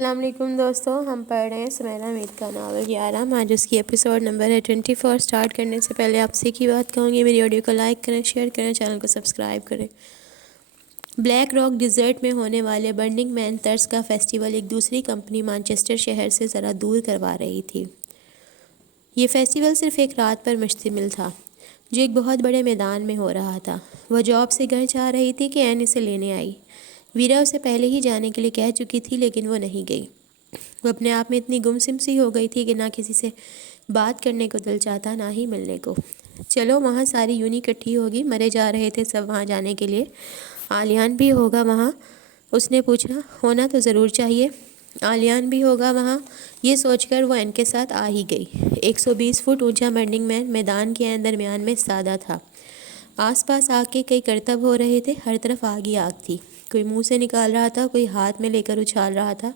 السلام علیکم دوستو، ہم پڑھ رہے ہیں سمیرہ امید کا ناول 11۔ آج اس کی ایپیسوڈ نمبر ہے 24۔ سٹارٹ کرنے سے پہلے آپ سے کی بات کہوں گی، میری آڈیو کو لائک کریں، شیئر کریں، چینل کو سبسکرائب کریں۔ بلیک راک ڈیزرٹ میں ہونے والے برننگ مین طرز کا فیسٹیول ایک دوسری کمپنی مانچسٹر شہر سے ذرا دور کروا رہی تھی۔ یہ فیسٹیول صرف ایک رات پر مشتمل تھا جو ایک بہت بڑے میدان میں ہو رہا تھا۔ وہ جاب سے گھر جا رہی تھی کہ این اسے لینے آئی۔ ویرا اسے پہلے ہی جانے کے لیے کہہ چکی تھی، لیکن وہ نہیں گئی۔ وہ اپنے آپ میں اتنی گمسم سی ہو گئی تھی کہ نہ کسی سے بات کرنے کو دل چاہتا، نہ ہی ملنے کو۔ چلو، وہاں ساری یونی اکٹھی ہوگی، مرے جا رہے تھے سب وہاں جانے کے لیے۔ آلیان بھی ہوگا وہاں؟ اس نے پوچھا۔ ہونا تو ضرور چاہیے، آلیان بھی ہوگا وہاں۔ یہ سوچ کر وہ این کے ساتھ آ ہی گئی۔ 120 فٹ اونچا برننگ مین میدان کے درمیان میں سادہ تھا۔ آس پاس آگ کے کئی کرتب ہو رہے تھے، ہر طرف آگ ہی آگ تھی۔ کوئی منہ سے نکال رہا تھا، کوئی ہاتھ میں لے کر اچھال رہا تھا،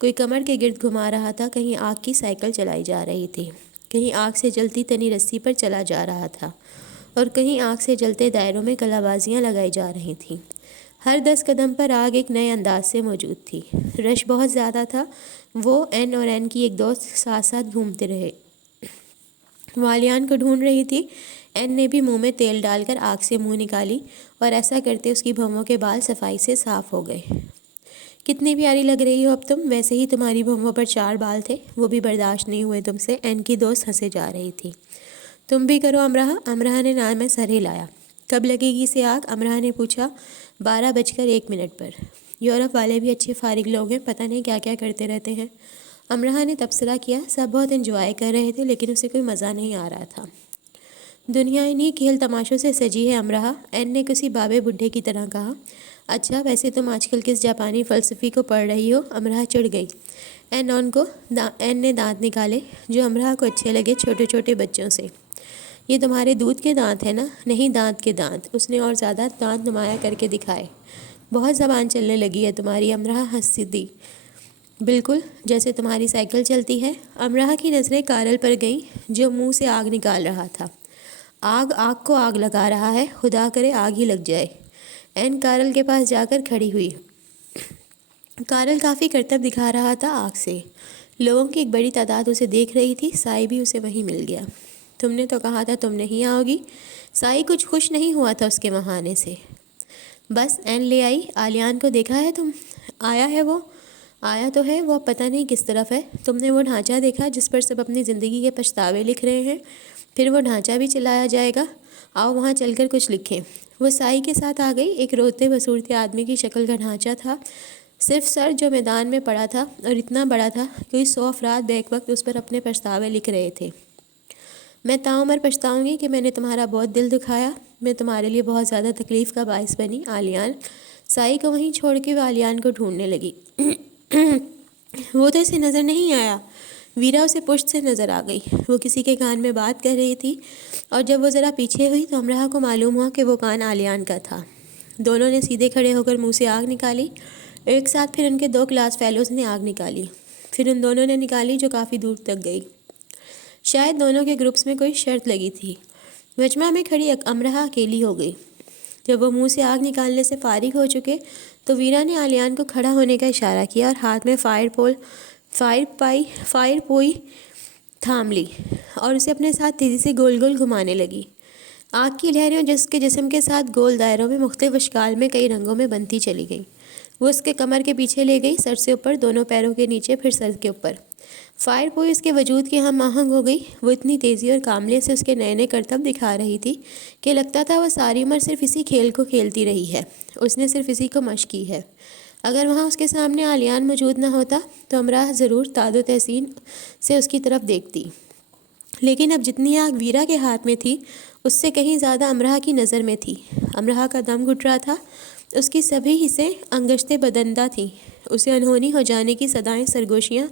کوئی کمر کے گرد گھما رہا تھا، کہیں آگ کی سائیکل چلائی جا رہی تھی، کہیں آگ سے جلتی تنی رسی پر چلا جا رہا تھا، اور کہیں آگ سے جلتے دائروں میں کلا بازیاں لگائی جا رہی تھیں۔ ہر 10 قدم پر آگ ایک نئے انداز سے موجود تھی۔ رش بہت زیادہ تھا۔ وہ، این اور این کی ایک دوست ساتھ ساتھ گھومتے رہے۔ وہ آلیان کو ڈھونڈ رہی تھی۔ این نے بھی منہ میں تیل ڈال کر آگ سے منہ نکالی، اور ایسا کرتے اس کی بھووں کے بال صفائی سے صاف ہو گئے۔ کتنی پیاری لگ رہی ہو اب تم، ویسے ہی تمہاری بھووں پر 4 بال تھے، وہ بھی برداشت نہیں ہوئے تم سے، این کی دوست ہنسے جا رہی تھی۔ تم بھی کرو امرہ۔ امرہ نے نام میں سر ہلایا۔ کب لگے گی اسے آگ؟ امرہ نے پوچھا۔ 12:01 پر۔ یورپ والے بھی اچھے فارغ لوگ ہیں، پتہ نہیں کیا کیا کرتے رہتے ہیں۔ امرہ نے تبصرہ کیا۔ سب بہت انجوائے کر رہے تھے، لیکن اسے کوئی مزہ نہیں آ رہا تھا۔ دنیا انہی کھیل تماشوں سے سجی ہے امرہ، این نے کسی بابے بڈھے کی طرح کہا۔ اچھا، ویسے تم آج کل کس جاپانی فلسفی کو پڑھ رہی ہو؟ امرہ چڑھ گئی۔ این نے دانت نکالے جو امرہ کو اچھے لگے، چھوٹے چھوٹے بچوں سے۔ یہ تمہارے دودھ کے دانت ہیں نا؟ نہیں، دانت کے دانت، اس نے اور زیادہ دانت نمایاں کر کے دکھائے۔ بہت زبان چلنے لگی ہے تمہاری، امرہ ہنس دی۔ بالکل جیسے تمہاری سائیکل چلتی ہے۔ امرہ کی نظریں کارل پر گئیں جو منہ سے آگ نکال رہا تھا۔ آگ آگ کو آگ لگا رہا ہے، خدا کرے آگ ہی لگ جائے۔ این کارل کے پاس جا کر کھڑی ہوئی۔ کارل کافی کرتب دکھا رہا تھا آگ سے۔ لوگوں کی ایک بڑی تعداد اسے دیکھ رہی تھی۔ سائی بھی اسے وہیں مل گیا۔ تم نے تو کہا تھا تم نہیں آؤ گی۔ سائی کچھ خوش نہیں ہوا تھا اس کے وہاں آنے سے۔ بس این لے آئی۔ آلیان کو دیکھا ہے تم؟ آیا ہے وہ؟ آیا تو ہے، وہ پتہ نہیں کس طرف ہے۔ تم نے وہ ڈھانچہ دیکھا جس پر سب اپنی زندگی کے پچھتاوے لکھ رہے ہیں؟ پھر وہ ڈھانچہ بھی چلایا جائے گا۔ آؤ وہاں چل کر کچھ لکھیں۔ وہ سائی کے ساتھ آ گئی۔ ایک روتے بسورتے آدمی کی شکل کا ڈھانچہ تھا، صرف سر جو میدان میں پڑا تھا، اور اتنا بڑا تھا کہ 100 افراد بیک وقت اس پر اپنے پچھتاوے لکھ رہے تھے۔ میں تاعمر پچھتاؤں گی کہ میں نے تمہارا بہت دل دکھایا، میں تمہارے لیے بہت زیادہ تکلیف کا باعث بنی، آلیان۔ سائی کو وہیں چھوڑ کے وہ آلیان کو ڈھونڈنے لگی۔ وہ تو اسے نظر نہیں آیا۔ ویرا اسے پشت سے نظر آ گئی۔ وہ کسی کے کان میں بات کر رہی تھی، اور جب وہ ذرا پیچھے ہوئی تو امرہ کو معلوم ہوا کہ وہ کان آلیان کا تھا۔ دونوں نے سیدھے کھڑے ہو کر منہ سے آگ نکالی۔ ایک ساتھ پھر ان کے 2 کلاس فیلوز نے آگ نکالی۔ پھر ان دونوں نے نکالی جو کافی دور تک گئی۔ شاید دونوں کے گروپس میں کوئی شرط لگی تھی۔ مجمع میں کھڑی امرہ اکیلی ہو گئی۔ جب وہ منہ سے آگ نکالنے سے فارغ ہو چکے تو ویرا نے آلیان کو کھڑا ہونے کا اشارہ کیا اور ہاتھ میں فائر پوئی تھام لی اور اسے اپنے ساتھ تیزی سے گول گول گھمانے لگی۔ آگ کی لہریں جس کے جسم کے ساتھ گول دائروں میں مختلف اشکال میں کئی رنگوں میں بنتی چلی گئیں۔ وہ اس کے کمر کے پیچھے لے گئی، سر سے اوپر، دونوں پیروں کے نیچے، پھر سر کے اوپر۔ فائر پوئی اس کے وجود کے ہم آہنگ ہو گئی۔ وہ اتنی تیزی اور کاملے سے اس کے نئے نئے کرتب دکھا رہی تھی کہ لگتا تھا وہ ساری عمر صرف اسی کھیل کو کھیلتی رہی ہے، اس نے صرف اسی کو مشق کی ہے۔ اگر وہاں اس کے سامنے آلیان موجود نہ ہوتا تو امرہ ضرور تاد و تحسین سے اس کی طرف دیکھتی، لیکن اب جتنی آگ ویرا کے ہاتھ میں تھی اس سے کہیں زیادہ امرہ کی نظر میں تھی۔ امرہ کا دم گھٹ رہا تھا، اس کی سبھی حصے انگشتیں بدندہ تھیں۔ اسے انہونی ہو جانے کی صدائیں سرگوشیاں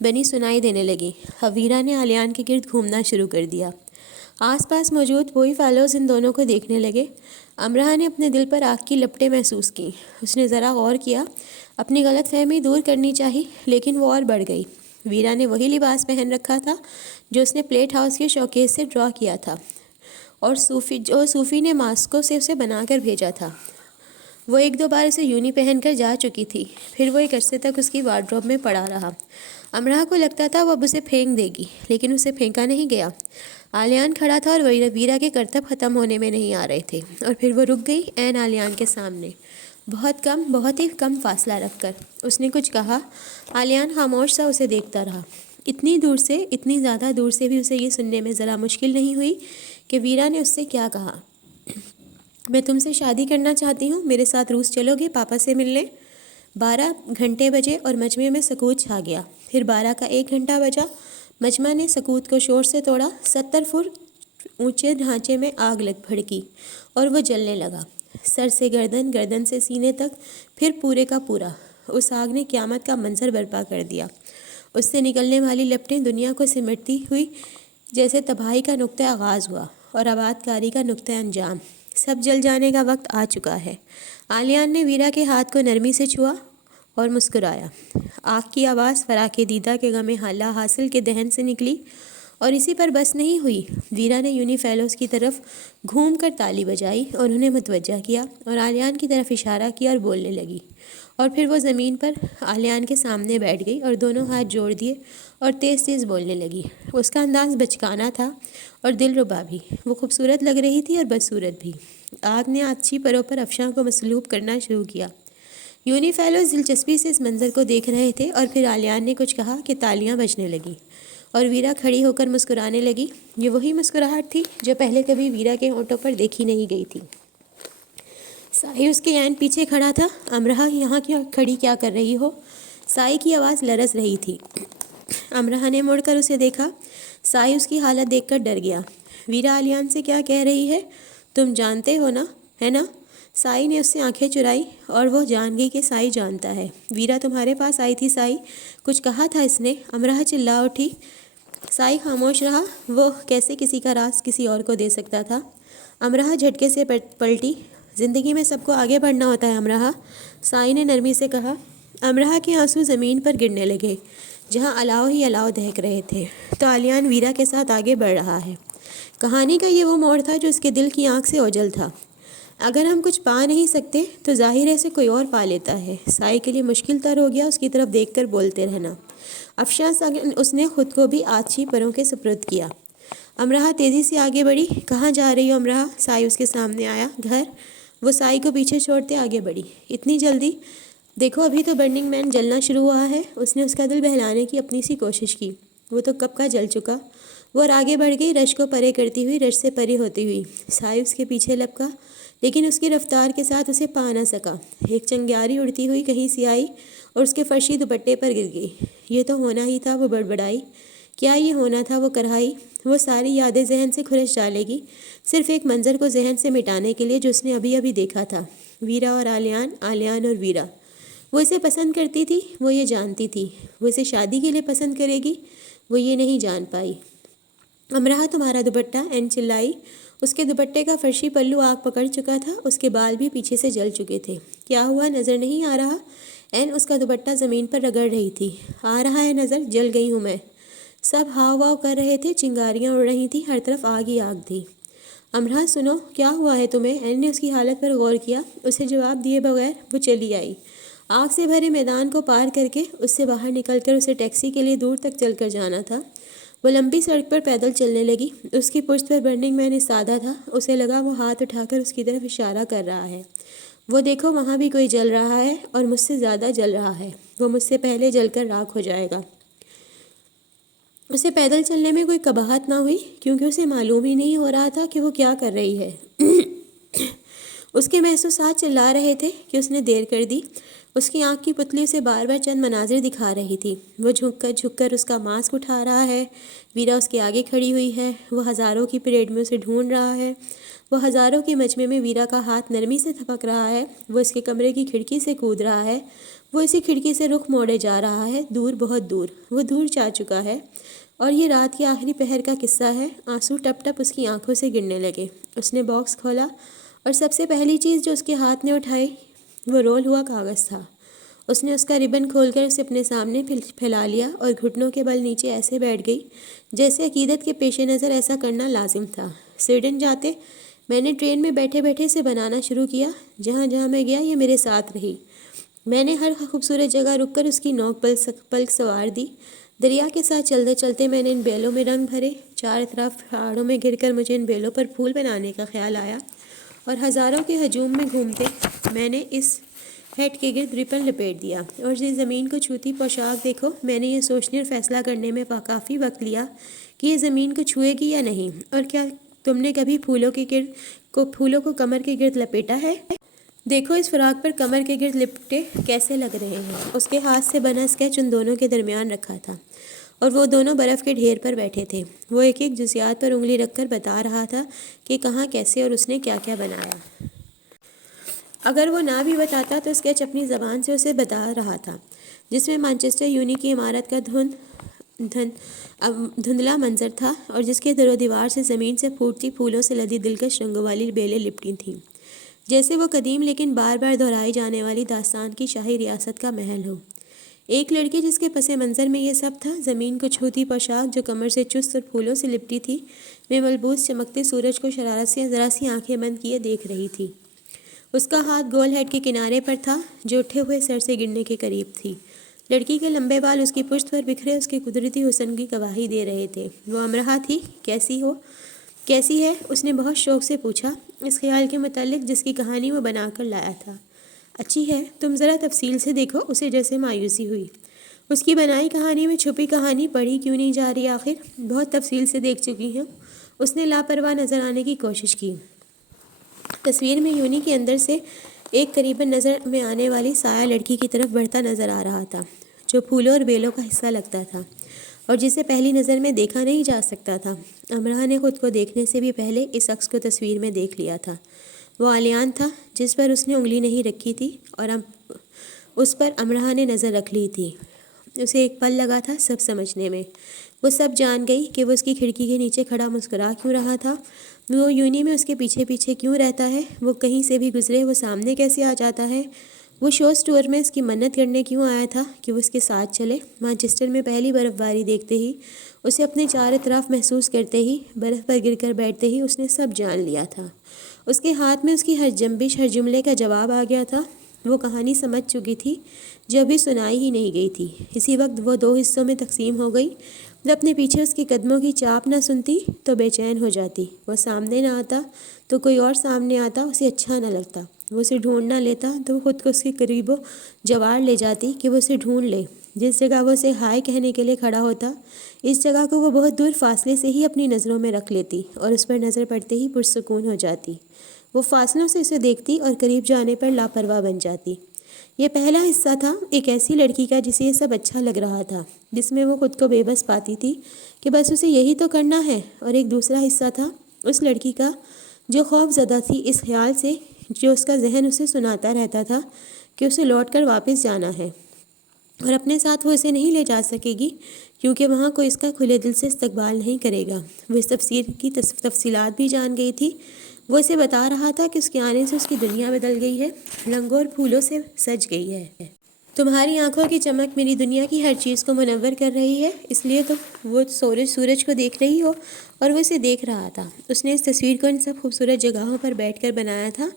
بنی سنائی دینے لگیں۔ اب ویرا نے آلیان کے گرد گھومنا شروع کر دیا۔ آس پاس موجود وہی فیلوز ان دونوں کو دیکھنے لگے۔ امرہ نے اپنے دل پر آگ کی لپٹیں محسوس کیں۔ اس نے ذرا غور کیا، اپنی غلط فہمی دور کرنی چاہی، لیکن وہ اور بڑھ گئی۔ ویرا نے وہی لباس پہن رکھا تھا جو اس نے پلیٹ ہاؤس کے شوکیس سے ڈرا کیا تھا، اور صوفی نے ماسکو سے اسے بنا کر بھیجا تھا۔ وہ ایک دو بار اسے یونی پہن کر جا چکی تھی، پھر وہ ایک عرصے تک اس کی وارڈروب میں پڑا رہا۔ امرا کو لگتا تھا وہ اب اسے پھینک دے گی، لیکن اسے پھینکا نہیں گیا۔ آلیان کھڑا تھا اور ویرا کے کرتب ختم ہونے میں نہیں آ رہے تھے، اور پھر وہ رک گئی عین آلیان کے سامنے، بہت ہی کم فاصلہ رکھ کر۔ اس نے کچھ کہا۔ آلیان خاموش سا اسے دیکھتا رہا۔ اتنی دور سے، اتنی زیادہ دور سے بھی اسے یہ سننے میں ذرا مشکل نہیں ہوئی کہ ویرا نے اس سے کیا کہا۔ میں تم سے شادی کرنا چاہتی ہوں، میرے ساتھ روس چلو گے پاپا سے ملنے؟ 12 گھنٹے بجے اور مجمع میں سکوت چھا گیا۔ پھر 12 کا 1 گھنٹہ بجا۔ مجمع نے سکوت کو شور سے توڑا۔ 70 فٹ اونچے ڈھانچے میں آگ لگ بھڑکی اور وہ جلنے لگا، سر سے گردن، گردن سے سینے تک، پھر پورے کا پورا۔ اس آگ نے قیامت کا منظر برپا کر دیا۔ اس سے نکلنے والی لپٹیں دنیا کو سمٹتی ہوئی جیسے تباہی کا نقطہ آغاز ہوا اور آباد کاری کا نقطہ انجام۔ سب جل جانے کا وقت آ چکا ہے۔ آلیان نے ویرا کے ہاتھ کو نرمی سے چھوا اور مسکرایا۔ آگ کی آواز فراق دیدہ کے غم حالہ حاصل کے دہن سے نکلی، اور اسی پر بس نہیں ہوئی۔ ویرا نے یونی فیلوز کی طرف گھوم کر تالی بجائی اور انہیں متوجہ کیا، اور آلیان کی طرف اشارہ کیا اور بولنے لگی، اور پھر وہ زمین پر آلیان کے سامنے بیٹھ گئی اور دونوں ہاتھ جوڑ دیے اور تیز تیز بولنے لگی۔ اس کا انداز بچکانا تھا اور دل ربا بھی۔ وہ خوبصورت لگ رہی تھی اور بدصورت بھی۔ آگ نے آتشی پروں پر افشاں کو مسلوب کرنا شروع کیا۔ یونی فیلوز دلچسپی سے اس منظر کو دیکھ رہے تھے، اور پھر آلیان نے کچھ کہا کہ تالیاں بجنے لگیں اور ویرا کھڑی ہو کر مسکرانے لگی۔ یہ وہی مسکراہٹ تھی جو پہلے کبھی ویرا کے ہونٹوں پر دیکھی نہیں گئی تھی۔ سائی اس کے عین پیچھے کھڑا تھا۔ امرا یہاں کھڑی کیا کر رہی ہو؟ سائی کی آواز لرز رہی تھی۔ امرا نے مڑ کر اسے دیکھا۔ سائی اس کی حالت دیکھ کر ڈر گیا۔ ویرا آلیان سے کیا کہہ رہی ہے؟ تم جانتے ہو نا، ہے نا؟ سائی نے اس سے آنکھیں چرائی، اور وہ جان گئی کہ سائی جانتا ہے۔ ویرا تمہارے پاس آئی تھی سائی، کچھ کہا تھا اس نے؟ امرا چلا اٹھی۔ سائی خاموش رہا۔ وہ کیسے کسی کا راز کسی اور کو دے سکتا تھا؟ امرا جھٹکے سے پلٹی۔ زندگی میں سب کو آگے بڑھنا ہوتا ہے امرا، سائی نے نرمی سے کہا۔ امرا کے آنسو زمین پر گرنے لگے جہاں الاؤ ہی الاؤ دہک رہے تھے۔ تو آلیان ویرا کے ساتھ آگے بڑھ رہا ہے۔ کہانی کا یہ وہ موڑ تھا جو اس کے دل کی آنکھ سے اوجھل تھا۔ اگر ہم کچھ پا نہیں سکتے تو ظاہر ہے اسے کوئی اور پا لیتا ہے۔ سائی کے لیے مشکل تر ہو گیا اس کی طرف دیکھ کر بولتے رہنا۔ افشاں اس نے خود کو بھی آتشی پروں کے سپرد کیا۔ امرا تیزی سے آگے بڑھی۔ کہاں جا رہی ہو امرا؟ سائی اس کے سامنے آیا۔ گھر۔ وہ سائی کو پیچھے چھوڑتے آگے بڑھی۔ اتنی جلدی؟ دیکھو ابھی تو برننگ مین جلنا شروع ہوا ہے۔ اس نے اس کا دل بہلانے کی اپنی سی کوشش کی۔ وہ تو کب کا جل چکا۔ وہ اور آگے بڑھ گئی، رش کو پرے کرتی ہوئی، رش سے پرے ہوتی ہوئی۔ سائی اس کے پیچھے لپکا، لیکن اس کی رفتار کے ساتھ اسے پا نہ سکا۔ ایک چنگیاری اڑتی ہوئی کہیں سے آئی اور اس کے فرشی دوپٹے پر گر گئی۔ یہ تو ہونا ہی تھا، وہ بڑبڑائی۔ کیا یہ ہونا تھا؟ وہ کڑھائی۔ وہ ساری یادیں ذہن سے کھرچ ڈالے گی، صرف ایک منظر کو ذہن سے مٹانے کے لیے جو اس نے ابھی ابھی دیکھا تھا۔ ویرا اور آلیان، آلیان اور ویرا۔ وہ اسے پسند کرتی تھی، وہ یہ جانتی تھی۔ وہ اسے شادی کے لیے پسند کرے گی، وہ یہ نہیں جان پائی۔ امرا تمہارا دوپٹہ، این چلائی۔ اس کے دوپٹے کا فرشی پلو آگ پکڑ چکا تھا، اس کے بال بھی پیچھے سے جل چکے تھے۔ کیا ہوا؟ نظر نہیں آ رہا؟ این اس کا دوپٹہ زمین پر رگڑ رہی تھی۔ آ رہا ہے نظر، جل گئی ہوں میں۔ سب ہاؤ واؤ کر رہے تھے، چنگاریاں اڑ رہی تھیں، ہر طرف آگ ہی آگ تھی۔ امرا سنو، کیا ہوا ہے تمہیں؟ این نے اس کی حالت پر غور کیا۔ اسے جواب دیے بغیر وہ چلی آئی۔ آگ سے بھرے میدان کو پار کر کے اس سے باہر نکل کر اسے ٹیکسی کے لیے دور تک چل کر جانا تھا۔ وہ لمبی سڑک پر پیدل چلنے لگی۔ اس کی پشت پر برننگ مین ایستادہ تھا۔ اسے لگا وہ ہاتھ اٹھا کر اس کی طرف اشارہ کر رہا ہے۔ وہ دیکھو وہاں بھی کوئی جل رہا ہے، اور مجھ سے زیادہ جل رہا ہے۔ وہ مجھ سے پہلے جل کر راکھ ہو جائے گا۔ اسے پیدل چلنے میں کوئی قباحت نہ ہوئی، کیونکہ اسے معلوم ہی نہیں ہو رہا تھا کہ وہ کیا کر رہی ہے۔ اس کے محسوسات چلا رہے تھے کہ اس نے دیر کر دی۔ اس کی آنکھ کی پتلی اسے بار بار چند مناظر دکھا رہی تھی۔ وہ جھک کر اس کا ماسک اٹھا رہا ہے۔ ویرا اس کے آگے کھڑی ہوئی ہے۔ وہ ہزاروں کی پریڈ میں اسے ڈھونڈ رہا ہے۔ وہ ہزاروں کے مجمع میں ویرا کا ہاتھ نرمی سے تھپک رہا ہے۔ وہ اس کے کمرے کی کھڑکی سے کود رہا ہے۔ وہ اسی کھڑکی سے رخ موڑے جا رہا ہے، دور، بہت دور۔ وہ دور جا چکا ہے، اور یہ رات کے آخری پہر کا قصہ ہے۔ آنسو ٹپ ٹپ اس کی آنکھوں سے گرنے لگے۔ اس نے باکس کھولا، اور سب سے پہلی چیز جو اس کے ہاتھ نے اٹھائی وہ رول ہوا کاغذ تھا۔ اس نے اس کا ربن کھول کر اسے اپنے سامنے پھیلا لیا اور گھٹنوں کے بل نیچے ایسے بیٹھ گئی جیسے عقیدت کے پیش نظر ایسا کرنا لازم تھا۔ سویڈن جاتے؟ میں نے ٹرین میں بیٹھے بیٹھے اسے بنانا شروع کیا، جہاں جہاں میں گیا یہ میرے ساتھ رہی۔ میں نے ہر خوبصورت جگہ رک کر اس کی نوک پلک سوار دی۔ دریا کے ساتھ چلتے چلتے میں نے ان بیلوں میں رنگ بھرے، چار طرف پہاڑوں میں گر کر مجھے ان بیلوں پر پھول بنانے کا خیال آیا، اور ہزاروں کے ہجوم میں گھومتے میں نے اس ہیڈ کے گرد رپن لپیٹ دیا، اور یہ زمین کو چھوتی پوشاک دیکھو۔ میں نے یہ سوچنے اور فیصلہ کرنے میں کافی وقت لیا کہ یہ زمین کو چھوئے گی یا نہیں۔ اور کیا تم نے کبھی پھولوں کو کمر کے گرد لپیٹا ہے؟ دیکھو اس فراق پر کمر کے گرد لپٹے کیسے لگ رہے ہیں۔ اس کے ہاتھ سے بنا اسکیچ ان دونوں کے درمیان رکھا تھا، اور وہ دونوں برف کے ڈھیر پر بیٹھے تھے۔ وہ ایک ایک جزیات پر انگلی رکھ کر بتا رہا تھا کہ کہاں، کیسے اور اس نے کیا کیا بنایا۔ اگر وہ نہ بھی بتاتا تو اسکیچ اپنی زبان سے اسے بتا رہا تھا، جس میں مانچسٹر یونی کی عمارت کا دھندلا منظر تھا، اور جس کے در و دیوار سے زمین سے پھوٹتی پھولوں سے لدی دلکش رنگوں والی بیلیں لپٹی تھیں، جیسے وہ قدیم لیکن بار بار دہرائی جانے والی داستان کی شاہی ریاست کا محل ہو۔ ایک لڑکی جس کے پس منظر میں یہ سب تھا، زمین کو چھوتی پوشاک جو کمر سے چست اور پھولوں سے لپٹی تھی، میں ملبوس چمکتے سورج کو شرارت سے ذرا سی آنکھیں بند کیے دیکھ رہی تھی۔ اس کا ہاتھ گول ہیڈ کے کنارے پر تھا جو اٹھے ہوئے سر سے گرنے کے قریب تھی۔ لڑکی کے لمبے بال اس کی پشت پر بکھرے اس کے قدرتی حسن کی گواہی دے رہے تھے۔ وہ امرہا تھی۔ کیسی ہے؟ اس نے بہت شوق سے پوچھا، اس خیال کے متعلق جس کی کہانی وہ بنا کر لایا تھا۔ اچھی ہے، تم ذرا تفصیل سے دیکھو۔ اسے جیسے مایوسی ہوئی۔ اس کی بنائی کہانی میں چھپی کہانی پڑھی کیوں نہیں جا رہی آخر؟ بہت تفصیل سے دیکھ چکی ہوں۔ اس نے لاپرواہ نظر آنے کی کوشش کی۔ تصویر میں یونی کے اندر سے ایک قریباً نظر میں آنے والی سایہ لڑکی کی طرف بڑھتا نظر آ رہا تھا، جو پھولوں اور بیلوں کا حصہ لگتا تھا، اور جسے پہلی نظر میں دیکھا نہیں جا سکتا تھا۔ امرہ نے خود کو دیکھنے سے بھی پہلے اس عکس کو تصویر میں دیکھ لیا تھا۔ وہ آلیان تھا جس پر اس نے انگلی نہیں رکھی تھی، اور اس پر امرہ نے نظر رکھ لی تھی۔ اسے ایک پل لگا تھا سب سمجھنے میں۔ وہ سب جان گئی کہ وہ اس کی کھڑکی کے نیچے کھڑا مسکرا کیوں رہا تھا، وہ یونی میں اس کے پیچھے پیچھے کیوں رہتا ہے، وہ کہیں سے بھی گزرے وہ سامنے کیسے آ جاتا ہے، وہ شو اسٹور میں اس کی منت کرنے کیوں آیا تھا کہ وہ اس کے ساتھ چلے۔ مانچسٹر میں پہلی برف باری دیکھتے ہی، اسے اپنے چاروں طرف محسوس کرتے ہی، برف پر گر کر بیٹھتے ہی اس نے سب جان لیا تھا۔ اس کے ہاتھ میں اس کی ہر جنبش، ہر جملے کا جواب آ گیا تھا۔ وہ کہانی سمجھ چکی تھی جو ابھی سنائی ہی نہیں گئی تھی۔ اسی وقت وہ دو حصوں میں تقسیم ہو گئی۔ وہ اپنے پیچھے اس کے قدموں کی چاپ نہ سنتی تو بے چین ہو جاتی، وہ سامنے نہ آتا تو کوئی اور سامنے آتا اسے اچھا نہ لگتا، وہ اسے ڈھونڈ نہ لیتا تو وہ خود کو اس کے قریب و جوار لے جاتی کہ وہ اسے ڈھونڈ لے۔ جس جگہ وہ اسے ہائے کہنے کے لیے کھڑا ہوتا، اس جگہ کو وہ بہت دور فاصلے سے ہی اپنی نظروں میں رکھ لیتی، اور اس پر نظر پڑتے ہی پرسکون ہو جاتی۔ وہ فاصلوں سے اسے دیکھتی اور قریب جانے پر لاپرواہ بن جاتی۔ یہ پہلا حصہ تھا ایک ایسی لڑکی کا جسے یہ سب اچھا لگ رہا تھا، جس میں وہ خود کو بے بس پاتی تھی کہ بس اسے یہی تو کرنا ہے، اور ایک دوسرا حصہ تھا اس لڑکی کا جو خوف زدہ تھی اس خیال سے جو اس کا ذہن اسے سناتا رہتا تھا کہ اسے لوٹ کر واپس جانا ہے، اور اپنے ساتھ وہ اسے نہیں لے جا سکے گی کیونکہ وہاں کوئی اس کا کھلے دل سے استقبال نہیں کرے گا۔ وہ اس تفسیر کی تفصیلات بھی جان گئی تھی۔ وہ اسے بتا رہا تھا کہ اس کے آنے سے اس کی دنیا بدل گئی ہے، رنگوں اور پھولوں سے سج گئی ہے۔ تمہاری آنکھوں کی چمک میری دنیا کی ہر چیز کو منور کر رہی ہے، اس لیے تو وہ سورج کو دیکھ رہی ہو، اور وہ اسے دیکھ رہا تھا۔ اس نے اس تصویر کو ان سب خوبصورت جگہوں پر بیٹھ کر بنایا تھا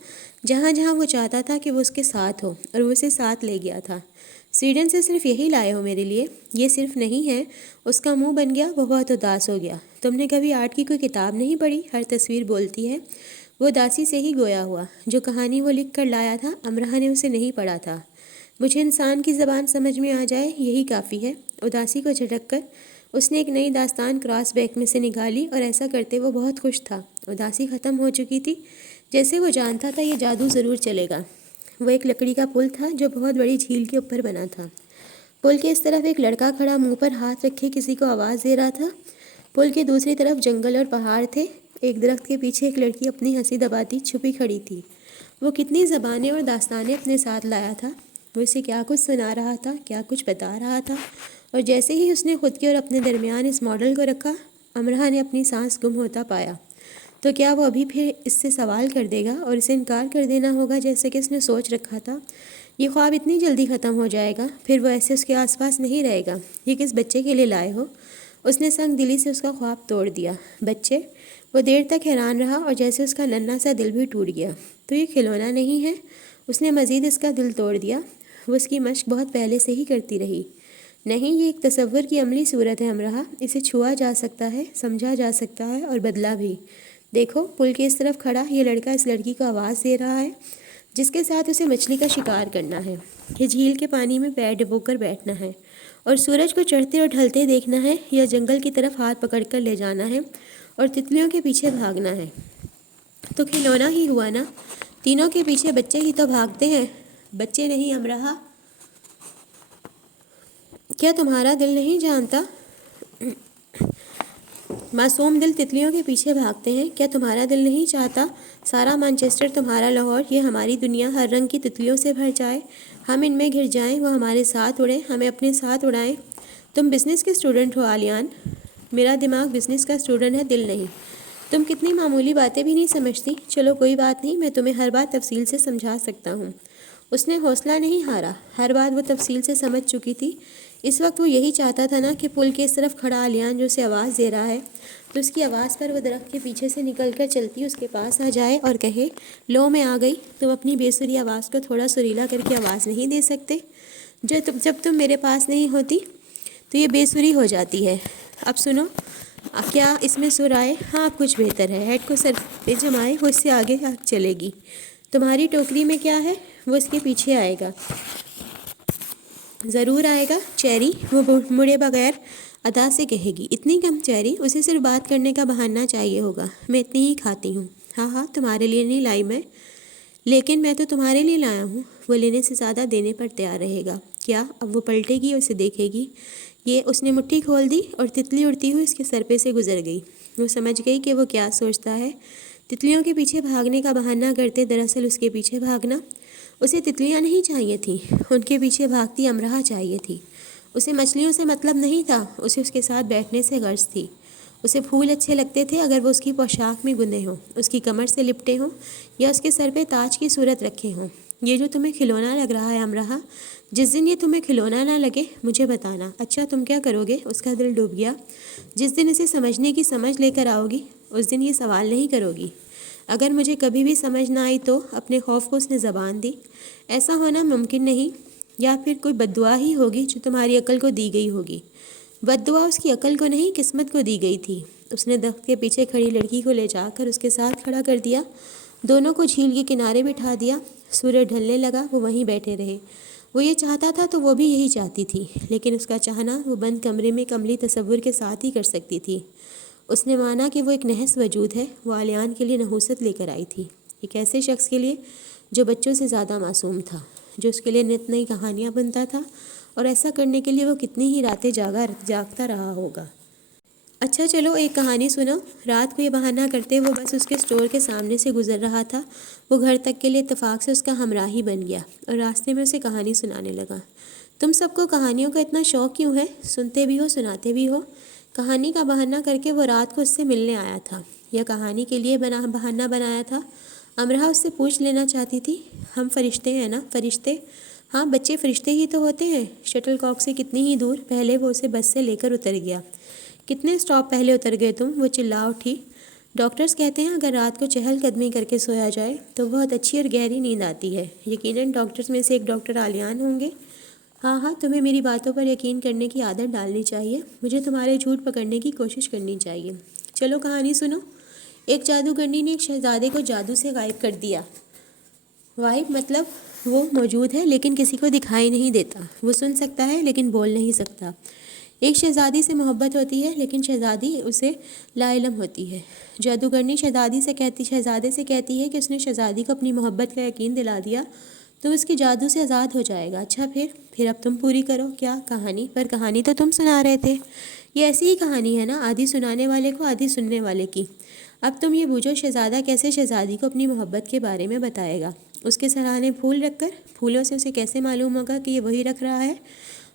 جہاں جہاں وہ چاہتا تھا کہ وہ اس کے ساتھ ہو، اور وہ اسے ساتھ لے گیا تھا۔ سویڈن سے صرف یہی لائے ہو میرے لیے؟ یہ صرف نہیں ہے۔ اس کا منہ بن گیا، وہ بہت اداس ہو گیا۔ تم نے کبھی آرٹ کی کوئی کتاب نہیں پڑھی؟ ہر تصویر بولتی ہے۔ وہ اداسی سے ہی گویا ہوا۔ جو کہانی وہ لکھ کر لایا تھا امرہ نے اسے نہیں پڑھا تھا۔ مجھے انسان کی زبان سمجھ میں آ جائے یہی کافی ہے۔ اداسی کو جھٹک کر اس نے ایک نئی داستان کراس بیک میں سے نکالی، اور ایسا کرتے وہ بہت خوش تھا۔ اداسی ختم ہو چکی تھی، جیسے وہ جانتا تھا یہ جادو ضرور چلے گا۔ وہ ایک لکڑی کا پل تھا جو بہت بڑی جھیل کے اوپر بنا تھا۔ پل کے اس طرف ایک لڑکا کھڑا منہ پر ہاتھ رکھے کسی کو آواز دے رہا تھا۔ پل کے دوسری طرف جنگل اور پہاڑ تھے۔ ایک درخت کے پیچھے ایک لڑکی اپنی ہنسی دباتی چھپی کھڑی تھی۔ وہ کتنی زبانیں اور داستانیں اپنے ساتھ لایا تھا۔ وہ اسے کیا کچھ سنا رہا تھا، کیا کچھ بتا رہا تھا، اور جیسے ہی اس نے خود کے اور اپنے درمیان اس ماڈل کو رکھا، امرہ نے اپنی سانس گم ہوتا پایا۔ تو کیا وہ ابھی پھر اس سے سوال کر دے گا اور اسے انکار کر دینا ہوگا جیسے کہ اس نے سوچ رکھا تھا؟ یہ خواب اتنی جلدی ختم ہو جائے گا، پھر وہ ایسے اس کے آس پاس نہیں رہے گا۔ یہ کس بچے کے لیے لائے ہو؟ اس نے سنگ دلی سے اس کا خواب توڑ دیا۔ بچے، وہ دیر تک حیران رہا اور جیسے اس کا ننھا سا دل بھی ٹوٹ گیا۔ تو یہ کھلونا نہیں ہے؟ اس نے مزید اس کا دل توڑ دیا۔ وہ اس کی مشق بہت پہلے سے ہی کرتی رہی۔ نہیں، یہ ایک تصور کی عملی صورت ہے ہمراہ، اسے چھوا جا سکتا ہے، سمجھا جا سکتا ہے اور بدلا بھی۔ دیکھو، پل کے اس طرف کھڑا یہ لڑکا اس لڑکی کو آواز دے رہا ہے جس کے ساتھ اسے مچھلی کا شکار کرنا ہے، یہ جھیل کے پانی میں پیر ڈبو کر بیٹھنا ہے اور سورج کو چڑھتے اور ڈھلتے دیکھنا ہے، یا جنگل کی طرف ہاتھ پکڑ کر لے جانا ہے اور تتلیوں کے پیچھے بھاگنا ہے۔ تو کھلونا ہی ہوا نا، تینوں کے پیچھے بچے ہی تو بھاگتے ہیں، بچے نہیں ہمراہ۔ کیا تمہارا دل نہیں جانتا؟ معصوم دل تتلیوں کے پیچھے بھاگتے ہیں۔ کیا تمہارا دل نہیں چاہتا سارا مانچسٹر، تمہارا لاہور، یہ ہماری دنیا ہر رنگ کی تتلیوں سے بھر جائے، ہم ان میں گھر جائیں، وہ ہمارے ساتھ اڑیں، ہمیں اپنے ساتھ اڑائیں؟ تم بزنس کے اسٹوڈنٹ ہو آلیان۔ میرا دماغ بزنس کا اسٹوڈنٹ ہے، دل نہیں۔ تم کتنی معمولی باتیں بھی نہیں سمجھتی۔ چلو کوئی بات نہیں، میں تمہیں ہر بات تفصیل سے سمجھا سکتا ہوں۔ اس نے حوصلہ نہیں ہارا، ہر بات وہ تفصیل سے سمجھ چکی تھی۔ اس وقت وہ یہی چاہتا تھا نا کہ پل کے اس طرف کھڑا آلیان جو اسے آواز دے رہا ہے، تو اس کی آواز پر وہ درخت کے پیچھے سے نکل کر چلتی اس کے پاس آ جائے اور کہے، لو میں آ گئی۔ تم اپنی بے سری آواز کو تھوڑا سریلا کر کے آواز نہیں دے سکتے؟ جب تم میرے پاس نہیں ہوتی تو یہ بے سری ہو جاتی ہے۔ اب سنو، کیا اس میں سر آئے؟ ہاں، اب کچھ بہتر ہے۔ ہیڈ کو سر پہ جمائے، وہ اس سے آگے چلے گی۔ تمہاری ٹوکری میں کیا ہے؟ وہ اس کے پیچھے آئے گا۔ ضرور آئے گا چیری، وہ مڑے بغیر ادا سے کہے گی۔ اتنی کم چیری؟ اسے صرف بات کرنے کا بہانہ چاہیے ہوگا۔ میں اتنی ہی کھاتی ہوں۔ ہاں ہاں، تمہارے لیے نہیں لائی میں، لیکن میں تو تمہارے لیے لایا ہوں۔ وہ لینے سے زیادہ دینے پر تیار رہے گا۔ کیا؟ اب وہ پلٹے گی اور اسے دیکھے گی۔ یہ اس نے مٹھی کھول دی اور تتلی اڑتی ہوئی اس کے سر پہ سے گزر گئی۔ وہ سمجھ گئی کہ وہ کیا سوچتا ہے۔ تتلیوں کے پیچھے بھاگنے کا بہانہ کرتے دراصل اس کے پیچھے بھاگنا۔ اسے تتلیاں نہیں چاہیے تھیں، ان کے پیچھے بھاگتی امراہ چاہیے تھی۔ اسے مچھلیوں سے مطلب نہیں تھا، اسے اس کے ساتھ بیٹھنے سے غرض تھی۔ اسے پھول اچھے لگتے تھے اگر وہ اس کی پوشاک میں گندے ہوں، اس کی کمر سے لپٹے ہوں یا اس کے سر پہ تاج کی صورت رکھے ہوں۔ یہ جو تمہیں کھلونا لگ رہا ہے امراہ، جس دن یہ تمہیں کھلونا نہ لگے مجھے بتانا۔ اچھا، تم کیا کرو گے؟ اس کا دل ڈوب گیا۔ جس دن اسے سمجھنے کی سمجھ لے کر آؤ گی اس دن یہ سوال نہیں کرو گی۔ اگر مجھے کبھی بھی سمجھ نہ آئی تو؟ اپنے خوف کو اس نے زبان دی۔ ایسا ہونا ممکن نہیں، یا پھر کوئی بد دعا ہی ہوگی جو تمہاری عقل کو دی گئی ہوگی۔ بد دعا اس کی عقل کو نہیں، قسمت کو دی گئی تھی۔ اس نے درخت کے پیچھے کھڑی لڑکی کو لے جا کر اس کے ساتھ کھڑا کر دیا، دونوں کو جھیل کے کنارے بٹھا دیا۔ سورج ڈھلنے لگا، وہ وہیں بیٹھے رہے۔ وہ یہ چاہتا تھا تو وہ بھی یہی چاہتی تھی، لیکن اس کا چاہنا وہ بند کمرے میں کملی تصور کے ساتھ ہی کر سکتی تھی۔ اس نے مانا کہ وہ ایک نحس وجود ہے، وہ آلیان کے لیے نحوست لے کر آئی تھی، ایک ایسے شخص کے لیے جو بچوں سے زیادہ معصوم تھا، جو اس کے لیے نت نئی کہانیاں بنتا تھا، اور ایسا کرنے کے لیے وہ کتنی ہی راتیں جاگتا رہا ہوگا۔ اچھا چلو ایک کہانی سنو۔ رات کو یہ بہانہ کرتے وہ بس اس کے اسٹور کے سامنے سے گزر رہا تھا۔ وہ گھر تک کے لیے اتفاق سے اس کا ہمراہی بن گیا اور راستے میں اسے کہانی سنانے لگا۔ تم سب کو کہانیوں کا اتنا شوق کیوں ہے؟ سنتے بھی ہو، سناتے بھی ہو۔ کہانی کا بہانہ کر کے وہ رات کو اس سے ملنے آیا تھا یا کہانی کے لیے بہانہ بنایا تھا؟ امراہ اس سے پوچھ لینا چاہتی تھی۔ ہم فرشتے ہیں نا؟ فرشتے؟ ہاں، بچے فرشتے ہی تو ہوتے ہیں۔ شٹل کاک سے کتنی ہی دور؟ پہلے وہ اسے بس سے لے کر اتر گیا۔ کتنے اسٹاپ پہلے اتر گئے تم؟ وہ چلا اٹھی۔ ڈاکٹرز کہتے ہیں اگر رات کو چہل قدمی کر کے سویا جائے تو بہت اچھی اور گہری نیند آتی ہے۔ یقیناً ڈاکٹرز میں سے ایک ڈاکٹر آلیان ہوں گے۔ ہاں ہاں، تمہیں میری باتوں پر یقین کرنے کی عادت ڈالنی چاہیے، مجھے تمہارے جھوٹ پکڑنے کی کوشش کرنی چاہیے۔ چلو کہانی سنو۔ ایک جادوگرنی نے ایک شہزادے کو جادو سے غائب کر دیا۔ غائب مطلب وہ موجود ہے لیکن کسی کو دکھائی نہیں دیتا، وہ سن سکتا ہے لیکن بول نہیں سکتا۔ ایک شہزادی سے محبت ہوتی ہے لیکن شہزادی اسے لا علم ہوتی ہے۔ جادوگرنی شہزادے سے کہتی ہے کہ اس نے شہزادی کو اپنی محبت کا یقین دلا دیا تو اس کے جادو سے آزاد ہو جائے گا۔ اچھا پھر اب تم پوری کرو۔ کیا کہانی؟ پر کہانی تو تم سنا رہے تھے۔ یہ ایسی ہی کہانی ہے نا، آدھی سنانے والے کو آدھی سننے والے کی۔ اب تم یہ بوجھو شہزادہ کیسے شہزادی کو اپنی محبت کے بارے میں بتائے گا؟ اس کے سراہنے پھول رکھ کر؟ پھولوں سے اسے کیسے معلوم ہوگا کہ یہ وہی رکھ رہا ہے؟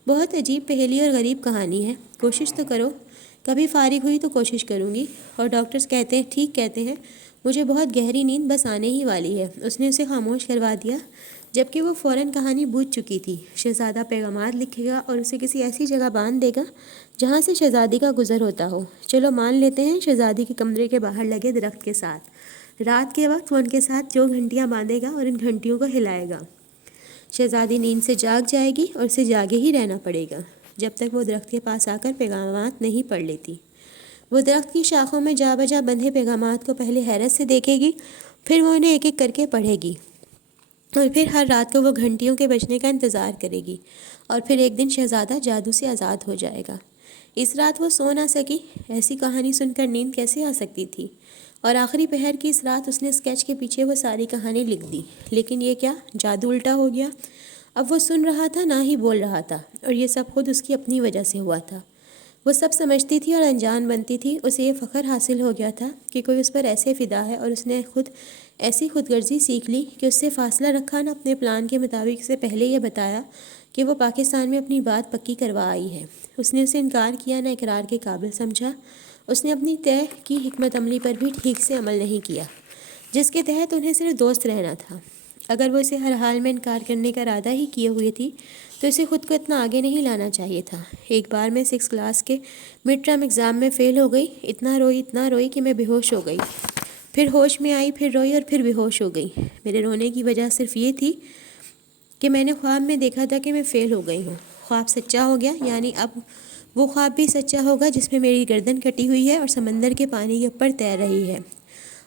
بہت عجیب پہیلی اور غریب کہانی ہے، کوشش تو کرو۔ کبھی فارغ ہوئی تو کوشش کروں گی۔ اور ڈاکٹرز کہتے ہیں، ٹھیک کہتے ہیں، مجھے بہت گہری نیند بس آنے ہی والی ہے۔ اس نے اسے خاموش کروا دیا۔ جبکہ وہ فوراً کہانی بوجھ چکی تھی۔ شہزادہ پیغامات لکھے گا اور اسے کسی ایسی جگہ باندھ دے گا جہاں سے شہزادی کا گزر ہوتا ہو۔ چلو مان لیتے ہیں شہزادی کے کمرے کے باہر لگے درخت کے ساتھ۔ رات کے وقت وہ ان کے ساتھ 2 گھنٹیاں باندھے گا اور ان گھنٹیوں کو ہلائے گا۔ شہزادی نیند سے جاگ جائے گی اور اسے جاگے ہی رہنا پڑے گا جب تک وہ درخت کے پاس آ کر پیغامات نہیں پڑھ لیتی۔ وہ درخت کی شاخوں میں جا بجا بندھے پیغامات کو پہلے حیرت سے دیکھے گی، پھر وہ انہیں ایک ایک کر کے پڑھے گی، اور پھر ہر رات کو وہ گھنٹیوں کے بجنے کا انتظار کرے گی، اور پھر ایک دن شہزادہ جادو سے آزاد ہو جائے گا۔ اس رات وہ سو نہ سکی۔ ایسی کہانی سن کر نیند کیسے آ سکتی تھی؟ اور آخری پہر کی اس رات اس نے اسکیچ کے پیچھے وہ ساری کہانی لکھ دی۔ لیکن یہ کیا جادو الٹا ہو گیا؟ اب وہ سن رہا تھا نہ ہی بول رہا تھا، اور یہ سب خود اس کی اپنی وجہ سے ہوا تھا۔ وہ سب سمجھتی تھی اور انجان بنتی تھی۔ اسے یہ فخر حاصل ہو گیا تھا کہ کوئی اس پر ایسے فدا ہے، اور اس نے خود ایسی خود غرضی سیکھ لی کہ اس سے فاصلہ رکھا، نہ اپنے پلان کے مطابق سے پہلے یہ بتایا کہ وہ پاکستان میں اپنی بات پکی کروا آئی ہے۔ اس نے اسے انکار کیا نہ اقرار کے قابل سمجھا۔ اس نے اپنی طے کی حکمت عملی پر بھی ٹھیک سے عمل نہیں کیا، جس کے تحت انہیں صرف دوست رہنا تھا۔ اگر وہ اسے ہر حال میں انکار کرنے کا ارادہ ہی کیے ہوئے تھی تو اسے خود کو اتنا آگے نہیں لانا چاہیے تھا۔ ایک بار میں 6 کلاس کے مڈ ٹرم ایگزام میں فیل ہو گئی۔ اتنا روئی کہ میں بے ہوش ہو گئی۔ پھر ہوش میں آئی، پھر روئی اور پھر بے ہوش ہو گئی۔ میرے رونے کی وجہ صرف یہ تھی کہ میں نے خواب میں دیکھا تھا کہ میں فیل ہو گئی ہوں۔ خواب سچا ہو گیا، یعنی اب وہ خواب بھی سچا ہوگا جس میں میری گردن کٹی ہوئی ہے اور سمندر کے پانی کے اوپر تیر رہی ہے۔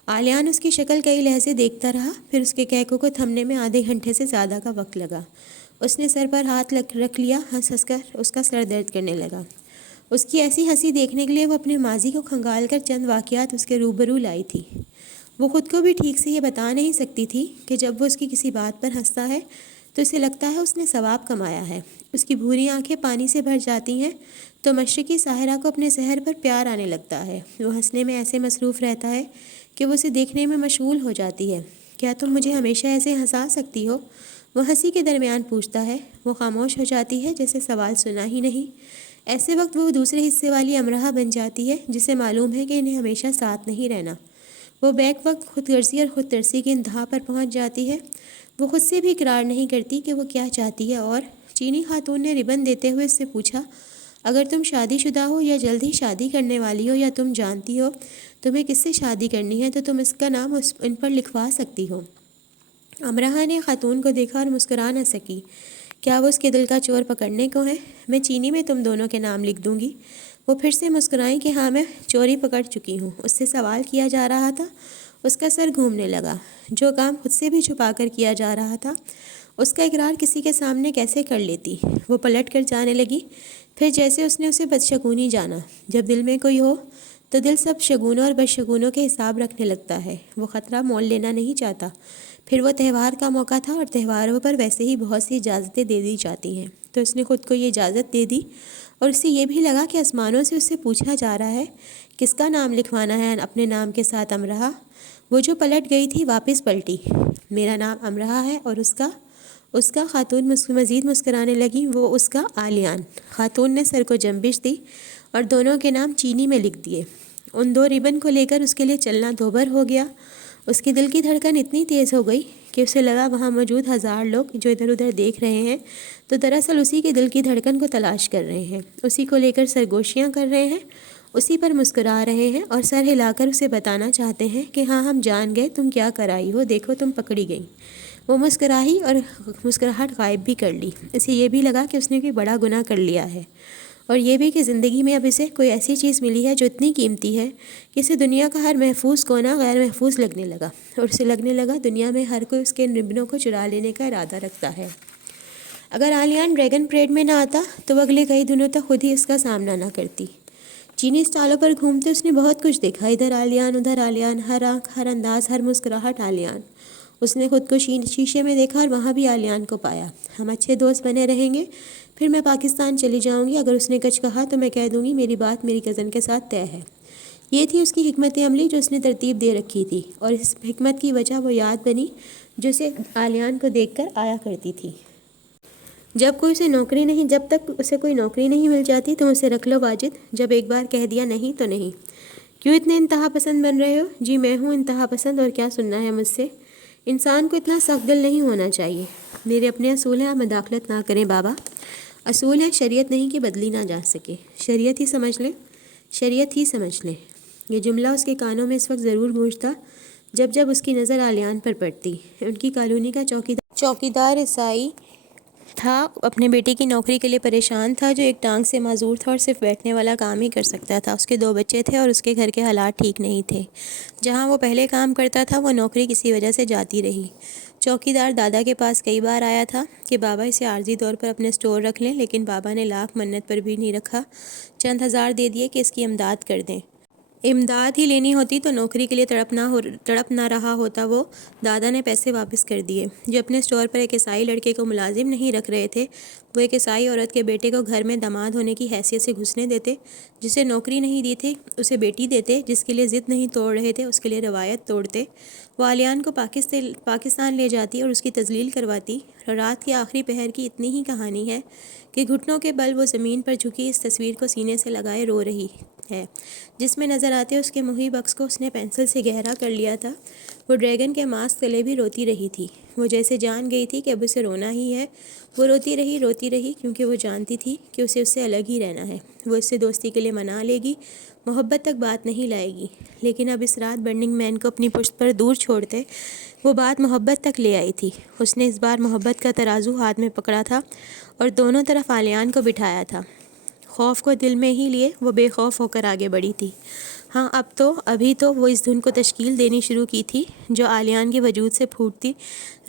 آلیان اس کی شکل کئی لہجے دیکھتا رہا، پھر اس کے کہکوں کو تھمنے میں آدھے گھنٹے سے زیادہ کا وقت لگا۔ اس نے سر پر ہاتھ رکھ لیا، ہنس کر اس کا سر درد کرنے لگا۔ اس کی ایسی ہنسی دیکھنے کے لیے وہ اپنے ماضی کو کھنگال کر چند واقعات اس کے روبرو لائی تھی۔ وہ خود کو بھی ٹھیک سے یہ بتا نہیں سکتی تھی کہ جب وہ اس کی کسی بات پر ہنستا ہے تو اسے لگتا ہے اس نے ثواب کمایا ہے۔ اس کی بھوری آنکھیں پانی سے بھر جاتی ہیں تو مشرقی ساحرہ کو اپنے سحر پر پیار آنے لگتا ہے۔ وہ ہنسنے میں ایسے مصروف رہتا ہے کہ وہ اسے دیکھنے میں مشغول ہو جاتی ہے۔ کیا تم مجھے ہمیشہ ایسے ہنسا سکتی ہو؟ وہ ہنسی کے درمیان پوچھتا ہے۔ وہ خاموش ہو جاتی ہے جیسے سوال سنا ہی نہیں۔ ایسے وقت وہ دوسرے حصے والی امرہ بن جاتی ہے جسے معلوم ہے کہ انہیں ہمیشہ ساتھ نہیں رہنا۔ وہ بیک وقت خود غرضی اور خود ترسی کی انتہا پر پہنچ جاتی ہے۔ وہ خود سے بھی اقرار نہیں کرتی کہ وہ کیا چاہتی ہے، اور چینی خاتون نے ربن دیتے ہوئے اس سے پوچھا، اگر تم شادی شدہ ہو یا جلد ہی شادی کرنے والی ہو، یا تم جانتی ہو تمہیں کس سے شادی کرنی ہے، تو تم اس کا نام ان پر لکھوا سکتی ہو۔ امرہ نے خاتون کو دیکھا اور مسکرا نہ سکی۔ کیا وہ اس کے دل کا چور پکڑنے کو ہے؟ میں چینی میں تم دونوں کے نام لکھ دوں گی۔ وہ پھر سے مسکرائیں کہ ہاں میں چوری پکڑ چکی ہوں۔ اس سے سوال کیا جا رہا تھا۔ اس کا سر گھومنے لگا۔ جو کام خود سے بھی چھپا کر کیا جا رہا تھا اس کا اقرار کسی کے سامنے کیسے کر لیتی؟ وہ پلٹ کر جانے لگی، پھر جیسے اس نے اسے بدشگونی جانا۔ جب دل میں کوئی ہو تو دل سب شگونوں اور بدشگونوں کے حساب رکھنے لگتا ہے۔ وہ خطرہ مول لینا نہیں چاہتا۔ پھر وہ تہوار کا موقع تھا اور تہواروں پر ویسے ہی بہت سی اجازتیں دے دی جاتی ہیں، تو اس نے خود کو یہ اجازت دے دی، اور اسے یہ بھی لگا کہ آسمانوں سے اس سے پوچھا جا رہا ہے کس کا نام لکھوانا ہے اپنے نام کے ساتھ امرہ۔ وہ جو پلٹ گئی تھی واپس پلٹی۔ میرا نام امرہ ہے اور اس کا خاتون مزید مسکرانے لگی۔ وہ اس کا آلیان۔ خاتون نے سر کو جنبش دی اور دونوں کے نام چینی میں لکھ دیے۔ ان 2 ربن کو لے کر اس کے لیے چلنا دوبر ہو گیا۔ اس کی دل کی دھڑکن اتنی تیز ہو گئی کہ اسے لگا وہاں موجود 1000 لوگ جو ادھر ادھر دیکھ رہے ہیں تو دراصل اسی کے دل کی دھڑکن کو تلاش کر رہے ہیں، اسی کو لے کر سرگوشیاں کر رہے ہیں، اسی پر مسکرا رہے ہیں اور سر ہلا کر اسے بتانا چاہتے ہیں کہ ہاں ہم جان گئے تم کیا کرائی ہو، دیکھو تم پکڑی گئی۔ وہ مسکرائی اور مسکراہٹ غائب بھی کر لی۔ اسے یہ بھی لگا کہ اس نے کوئی بڑا گناہ کر لیا ہے، اور یہ بھی کہ زندگی میں اب اسے کوئی ایسی چیز ملی ہے جو اتنی قیمتی ہے کہ اسے دنیا کا ہر محفوظ کونا غیر محفوظ لگنے لگا، اور اسے لگنے لگا دنیا میں ہر کوئی اس کے ربنوں کو چرا لینے کا ارادہ رکھتا ہے۔ اگر آلیان ڈریگن پریڈ میں نہ آتا تو وہ اگلے کئی دنوں تک خود ہی اس کا سامنا نہ کرتی۔ چینی اسٹالوں پر گھومتے اس نے بہت کچھ دیکھا، ادھر آلیان ادھر آلیان، ہر آنکھ ہر انداز ہر مسکراہٹ آلیان۔ اس نے خود کو شیشے میں دیکھا اور وہاں بھی آلیان کو پایا۔ ہم اچھے دوست بنے رہیں گے، پھر میں پاکستان چلی جاؤں گی۔ اگر اس نے کچھ کہا تو میں کہہ دوں گی میری بات میری کزن کے ساتھ طے ہے۔ یہ تھی اس کی حکمت عملی جو اس نے ترتیب دے رکھی تھی، اور اس حکمت کی وجہ وہ یاد بنی جو اسے آلیان کو دیکھ کر آیا کرتی تھی۔ جب تک اسے کوئی نوکری نہیں مل جاتی تم اسے رکھ لو واجد، جب ایک بار کہہ دیا نہیں تو نہیں۔ کیوں اتنے انتہا پسند بن رہے ہو؟ جی میں ہوں انتہا پسند، اور کیا سننا ہے مجھ سے؟ انسان کو اتنا سخت دل نہیں ہونا چاہیے۔ میرے اپنے اصول ہیں، آپ مداخلت نہ کریں بابا۔ اصول ہے شریعت نہیں کہ بدلی نہ جا سکے، شریعت ہی سمجھ لیں، شریعت ہی سمجھ لیں۔ یہ جملہ اس کے کانوں میں اس وقت ضرور گونجتا جب جب اس کی نظر آلیان پر پڑتی۔ ان کی کالونی کا چوکیدار عیسائی تھا، اپنے بیٹے کی نوکری کے لیے پریشان تھا، جو ایک ٹانگ سے معذور تھا اور صرف بیٹھنے والا کام ہی کر سکتا تھا۔ اس کے 2 بچے تھے اور اس کے گھر کے حالات ٹھیک نہیں تھے۔ جہاں وہ پہلے کام کرتا تھا وہ نوکری کسی وجہ سے جاتی رہی۔ چوکیدار دادا کے پاس کئی بار آیا تھا کہ بابا اسے عارضی طور پر اپنے سٹور رکھ لیں، لیکن بابا نے لاکھ منت پر بھی نہیں رکھا، چند ہزار دے دیے کہ اس کی امداد کر دیں۔ امداد ہی لینی ہوتی تو نوکری کے لیے تڑپ نہ رہا ہوتا وہ۔ دادا نے پیسے واپس کر دیے۔ جو اپنے سٹور پر ایک عیسائی لڑکے کو ملازم نہیں رکھ رہے تھے، وہ ایک عیسائی عورت کے بیٹے کو گھر میں داماد ہونے کی حیثیت سے گھسنے دیتے۔ جسے نوکری نہیں دی تھی اسے بیٹی دیتے، جس کے لیے ضد نہیں توڑ رہے تھے اس کے لیے روایت توڑتے۔ وہ آلیان کو پاکستان لے جاتی اور اس کی تذلیل کرواتی۔ رات کے آخری پہر کی اتنی ہی کہانی ہے کہ گھٹنوں کے بل وہ زمین پر جھکی اس تصویر کو سینے سے لگائے رو رہی ہے، جس میں نظر آتے اس کے محیب عکس کو اس نے پینسل سے گہرا کر لیا تھا۔ وہ ڈریگن کے ماسک تلے بھی روتی رہی تھی۔ وہ جیسے جان گئی تھی کہ اب اسے رونا ہی ہے۔ وہ روتی رہی کیونکہ وہ جانتی تھی کہ اسے اس سے الگ ہی رہنا ہے۔ وہ اس سے دوستی کے لیے منا لے گی، محبت تک بات نہیں لائے گی، لیکن اب اس رات برننگ مین کو اپنی پشت پر دور چھوڑتے وہ بات محبت تک لے آئی تھی۔ اس نے اس بار محبت کا ترازو ہاتھ میں پکڑا تھا اور دونوں طرف آلیان کو بٹھایا تھا۔ خوف کو دل میں ہی لیے وہ بے خوف ہو کر آگے بڑھی تھی۔ ہاں ابھی تو وہ اس دھن کو تشکیل دینی شروع کی تھی جو آلیان کے وجود سے پھوٹتی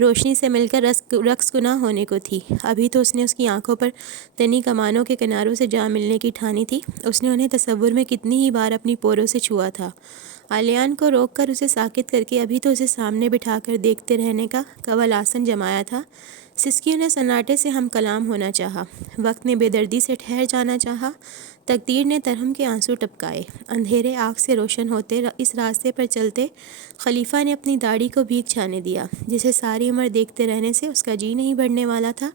روشنی سے مل کر رقص گنا ہونے کو تھی۔ ابھی تو اس نے اس کی آنکھوں پر تنی کمانوں کے کناروں سے جا ملنے کی ٹھانی تھی۔ اس نے انہیں تصور میں کتنی ہی بار اپنی پوروں سے چھوا تھا۔ آلیان کو روک کر اسے ساکت کر کے ابھی تو اسے سامنے بٹھا کر دیکھتے رہنے کا قول آسن جمایا تھا۔ سسکیوں نے سناٹے سے ہم کلام ہونا چاہا، وقت نے بے دردی سے ٹھہر جانا چاہا، تقدیر نے ترہم کے آنسو ٹپکائے۔ اندھیرے آگ سے روشن ہوتے اس راستے پر چلتے خلیفہ نے اپنی داڑھی کو بھیگ چھانے دیا، جسے ساری عمر دیکھتے رہنے سے اس کا جی نہیں بڑھنے والا تھا۔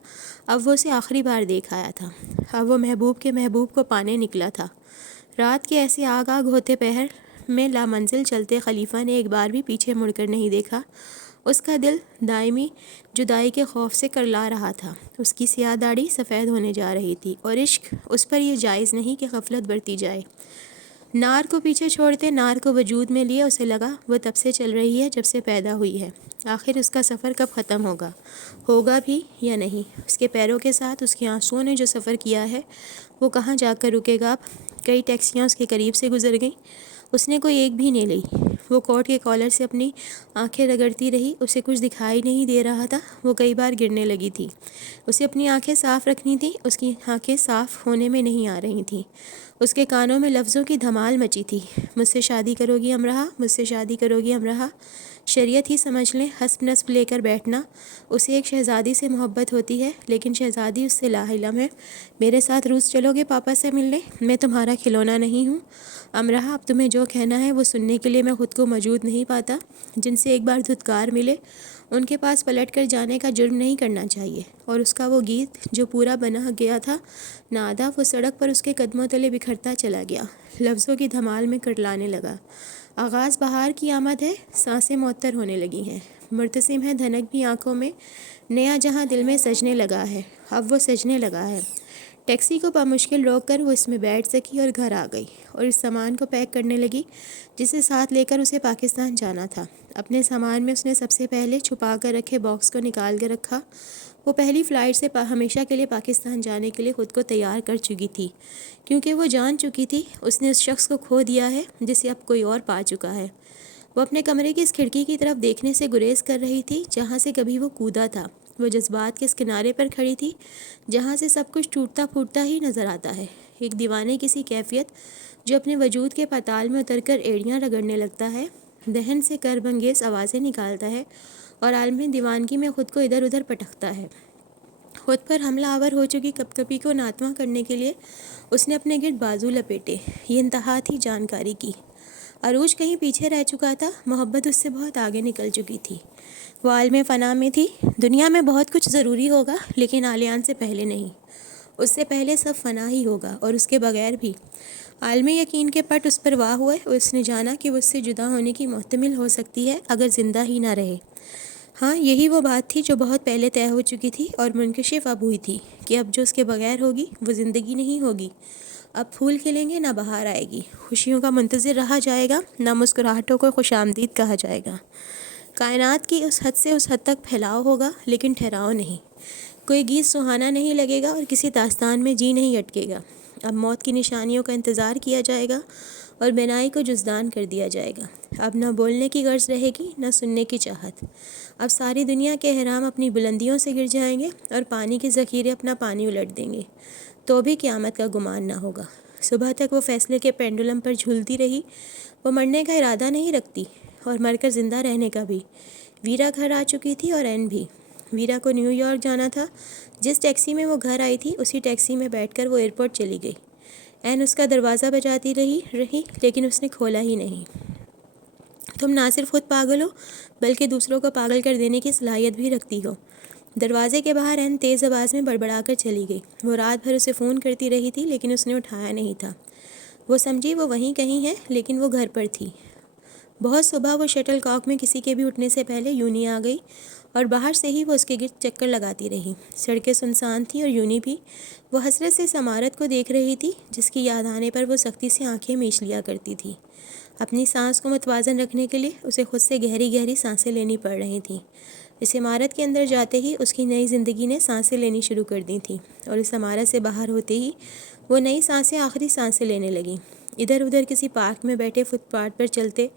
اب وہ اسے آخری بار دیکھ آیا تھا، اب وہ محبوب کے محبوب کو پانے نکلا تھا۔ رات کے ایسے آگ ہوتے پہر میں لامنزل چلتے خلیفہ نے ایک بار بھی پیچھے مڑ کر نہیں دیکھا۔ اس کا دل دائمی جدائی کے خوف سے کرلا رہا تھا۔ اس کی سیاہ داڑھی سفید ہونے جا رہی تھی اور عشق اس پر یہ جائز نہیں کہ غفلت برتی جائے۔ نار کو پیچھے چھوڑتے نار کو وجود میں لیے اسے لگا وہ تب سے چل رہی ہے جب سے پیدا ہوئی ہے۔ آخر اس کا سفر کب ختم ہوگا بھی یا نہیں؟ اس کے پیروں کے ساتھ اس کے آنسوؤں نے جو سفر کیا ہے وہ کہاں جا کر رکے گا اب؟ کئی ٹیکسیاں اس کے قریب سے گزر گئیں، اس نے کوئی ایک بھی نہیں لی۔ وہ کوٹ کے کالر سے اپنی آنکھیں رگڑتی رہی، اسے کچھ دکھائی نہیں دے رہا تھا۔ وہ کئی بار گرنے لگی تھی۔ اسے اپنی آنکھیں صاف رکھنی تھی، اس کی آنکھیں صاف ہونے میں نہیں آ رہی تھیں۔ اس کے کانوں میں لفظوں کی دھمال مچی تھی، مجھ سے شادی کرو گی امرہا، مجھ سے شادی کرو گی امرہا۔ شریعت ہی سمجھ لیں، حسب نسب لے کر بیٹھنا۔ اسے ایک شہزادی سے محبت ہوتی ہے، لیکن شہزادی اس سے لاعلم ہے۔ میرے ساتھ روس چلو گے پاپا سے ملنے؟ میں تمہارا کھلونا نہیں ہوں امرہا، اب تمہیں جو کہنا ہے وہ سننے کے لیے میں خود کو موجود نہیں پاتا۔ جن سے ایک بار دھتکار ملے ان کے پاس پلٹ کر جانے کا جرم نہیں کرنا چاہیے۔ اور اس کا وہ گیت جو پورا بنا گیا تھا نادا، وہ سڑک پر اس کے قدموں تلے بکھرتا چلا گیا، لفظوں کی دھمال میں کرلانے لگا۔ آغاز بہار کی آمد ہے، سانسیں معطر ہونے لگی ہیں، مرتسم ہے دھنک بھی آنکھوں میں، نیا جہاں دل میں سجنے لگا ہے، اب وہ سجنے لگا ہے۔ ٹیکسی کو بمشکل روک کر وہ اس میں بیٹھ سکی اور گھر آ گئی اور اس سامان کو پیک کرنے لگی جسے ساتھ لے کر اسے پاکستان جانا تھا۔ اپنے سامان میں اس نے سب سے پہلے چھپا کر رکھے باکس کو نکال کر رکھا۔ وہ پہلی فلائٹ سے ہمیشہ کے لیے پاکستان جانے کے لیے خود کو تیار کر چکی تھی، کیونکہ وہ جان چکی تھی اس نے اس شخص کو کھو دیا ہے جسے اب کوئی اور پا چکا ہے۔ وہ اپنے کمرے کی اس کھڑکی کی طرف دیکھنے سے گریز کر رہی تھی جہاں سے کبھی وہ کودا تھا۔ وہ جذبات کے اس کنارے پر کھڑی تھی جہاں سے سب کچھ ٹوٹتا پھوٹتا ہی نظر آتا ہے۔ ایک دیوانے کی سی کیفیت جو اپنے وجود کے پاتال میں اتر کر ایڑیاں رگڑنے لگتا ہے، دہن سے کرب انگیز آوازیں نکالتا ہے اور عالم دیوانگی میں خود کو ادھر ادھر پٹکتا ہے۔ خود پر حملہ آور ہو چکی کپ کپی کو ناتواں کرنے کے لیے اس نے اپنے گرد بازو لپیٹے۔ یہ انتہا تھی جانکاری کی۔ عروج کہیں پیچھے رہ چکا تھا، محبت اس سے بہت آگے نکل چکی تھی۔ وہ عالم فنا میں تھی۔ دنیا میں بہت کچھ ضروری ہوگا لیکن آلیان سے پہلے نہیں، اس سے پہلے سب فنا ہی ہوگا اور اس کے بغیر بھی۔ عالمی یقین کے پٹ اس پر واہ ہوئے اور اس نے جانا کہ وہ اس سے جدا ہونے کی محتمل ہو سکتی ہے اگر زندہ ہی نہ رہے۔ ہاں، یہی وہ بات تھی جو بہت پہلے طے ہو چکی تھی اور منکشف اب ہوئی تھی کہ اب جو اس کے بغیر ہوگی وہ زندگی نہیں ہوگی۔ اب پھول کھلیں گے، نہ بہار آئے گی، خوشیوں کا منتظر رہا جائے گا، نہ مسکراہٹوں کو خوش آمدید کہا جائے گا۔ کائنات کی اس حد سے اس حد تک پھیلاؤ ہوگا، لیکن ٹھہراؤ نہیں۔ کوئی گیت سہانا نہیں لگے گا اور کسی داستان میں جی نہیں اٹکے گا۔ اب موت کی نشانیوں کا انتظار کیا جائے گا اور بینائی کو جزدان کر دیا جائے گا۔ اب نہ بولنے کی غرض رہے گی، نہ سننے کی چاہت۔ اب ساری دنیا کے اہرام اپنی بلندیوں سے گر جائیں گے اور پانی کے ذخیرے اپنا پانی الٹ دیں گے، تو بھی قیامت کا گمان نہ ہوگا۔ صبح تک وہ فیصلے کے پینڈولم پر جھولتی رہی۔ وہ مرنے کا ارادہ نہیں رکھتی اور مر کر زندہ رہنے کا بھی۔ ویرا گھر آ چکی تھی اور این بھی۔ ویرا کو نیو یارک جانا تھا۔ جس ٹیکسی میں وہ گھر آئی تھی اسی ٹیکسی میں بیٹھ کر وہ ایئرپورٹ چلی گئی۔ این اس کا دروازہ بجاتی رہی لیکن اس نے کھولا ہی نہیں۔ تم نہ صرف خود پاگل ہو بلکہ دوسروں کو پاگل کر دینے کی صلاحیت بھی رکھتی ہو۔ دروازے کے باہر این تیز آواز میں بڑبڑا کر چلی گئی۔ وہ رات بھر اسے فون کرتی رہی تھی لیکن اس نے اٹھایا نہیں تھا۔ وہ سمجھی وہ وہیں کہیں ہے، لیکن وہ گھر پر تھی۔ بہت صبح وہ شٹل کاک میں کسی کے بھی اٹھنے سے پہلے یونی آ گئی اور باہر سے ہی وہ اس کے گرد چکر لگاتی رہی۔ سڑکیں سنسان تھیں اور یونی بھی۔ وہ حسرت سے اس عمارت کو دیکھ رہی تھی جس کی یاد آنے پر وہ سختی سے آنکھیں میچ لیا کرتی تھی۔ اپنی سانس کو متوازن رکھنے کے لیے اسے خود سے گہری گہری سانسیں لینی پڑ رہی تھیں۔ اس عمارت کے اندر جاتے ہی اس کی نئی زندگی نے سانسیں لینی شروع کر دی تھیں اور اس عمارت سے باہر ہوتے ہی وہ نئی سانسیں آخری سانسیں لینے لگیں۔ ادھر ادھر کسی پارک میں بیٹھے، فٹ پاتھ پر چلتے،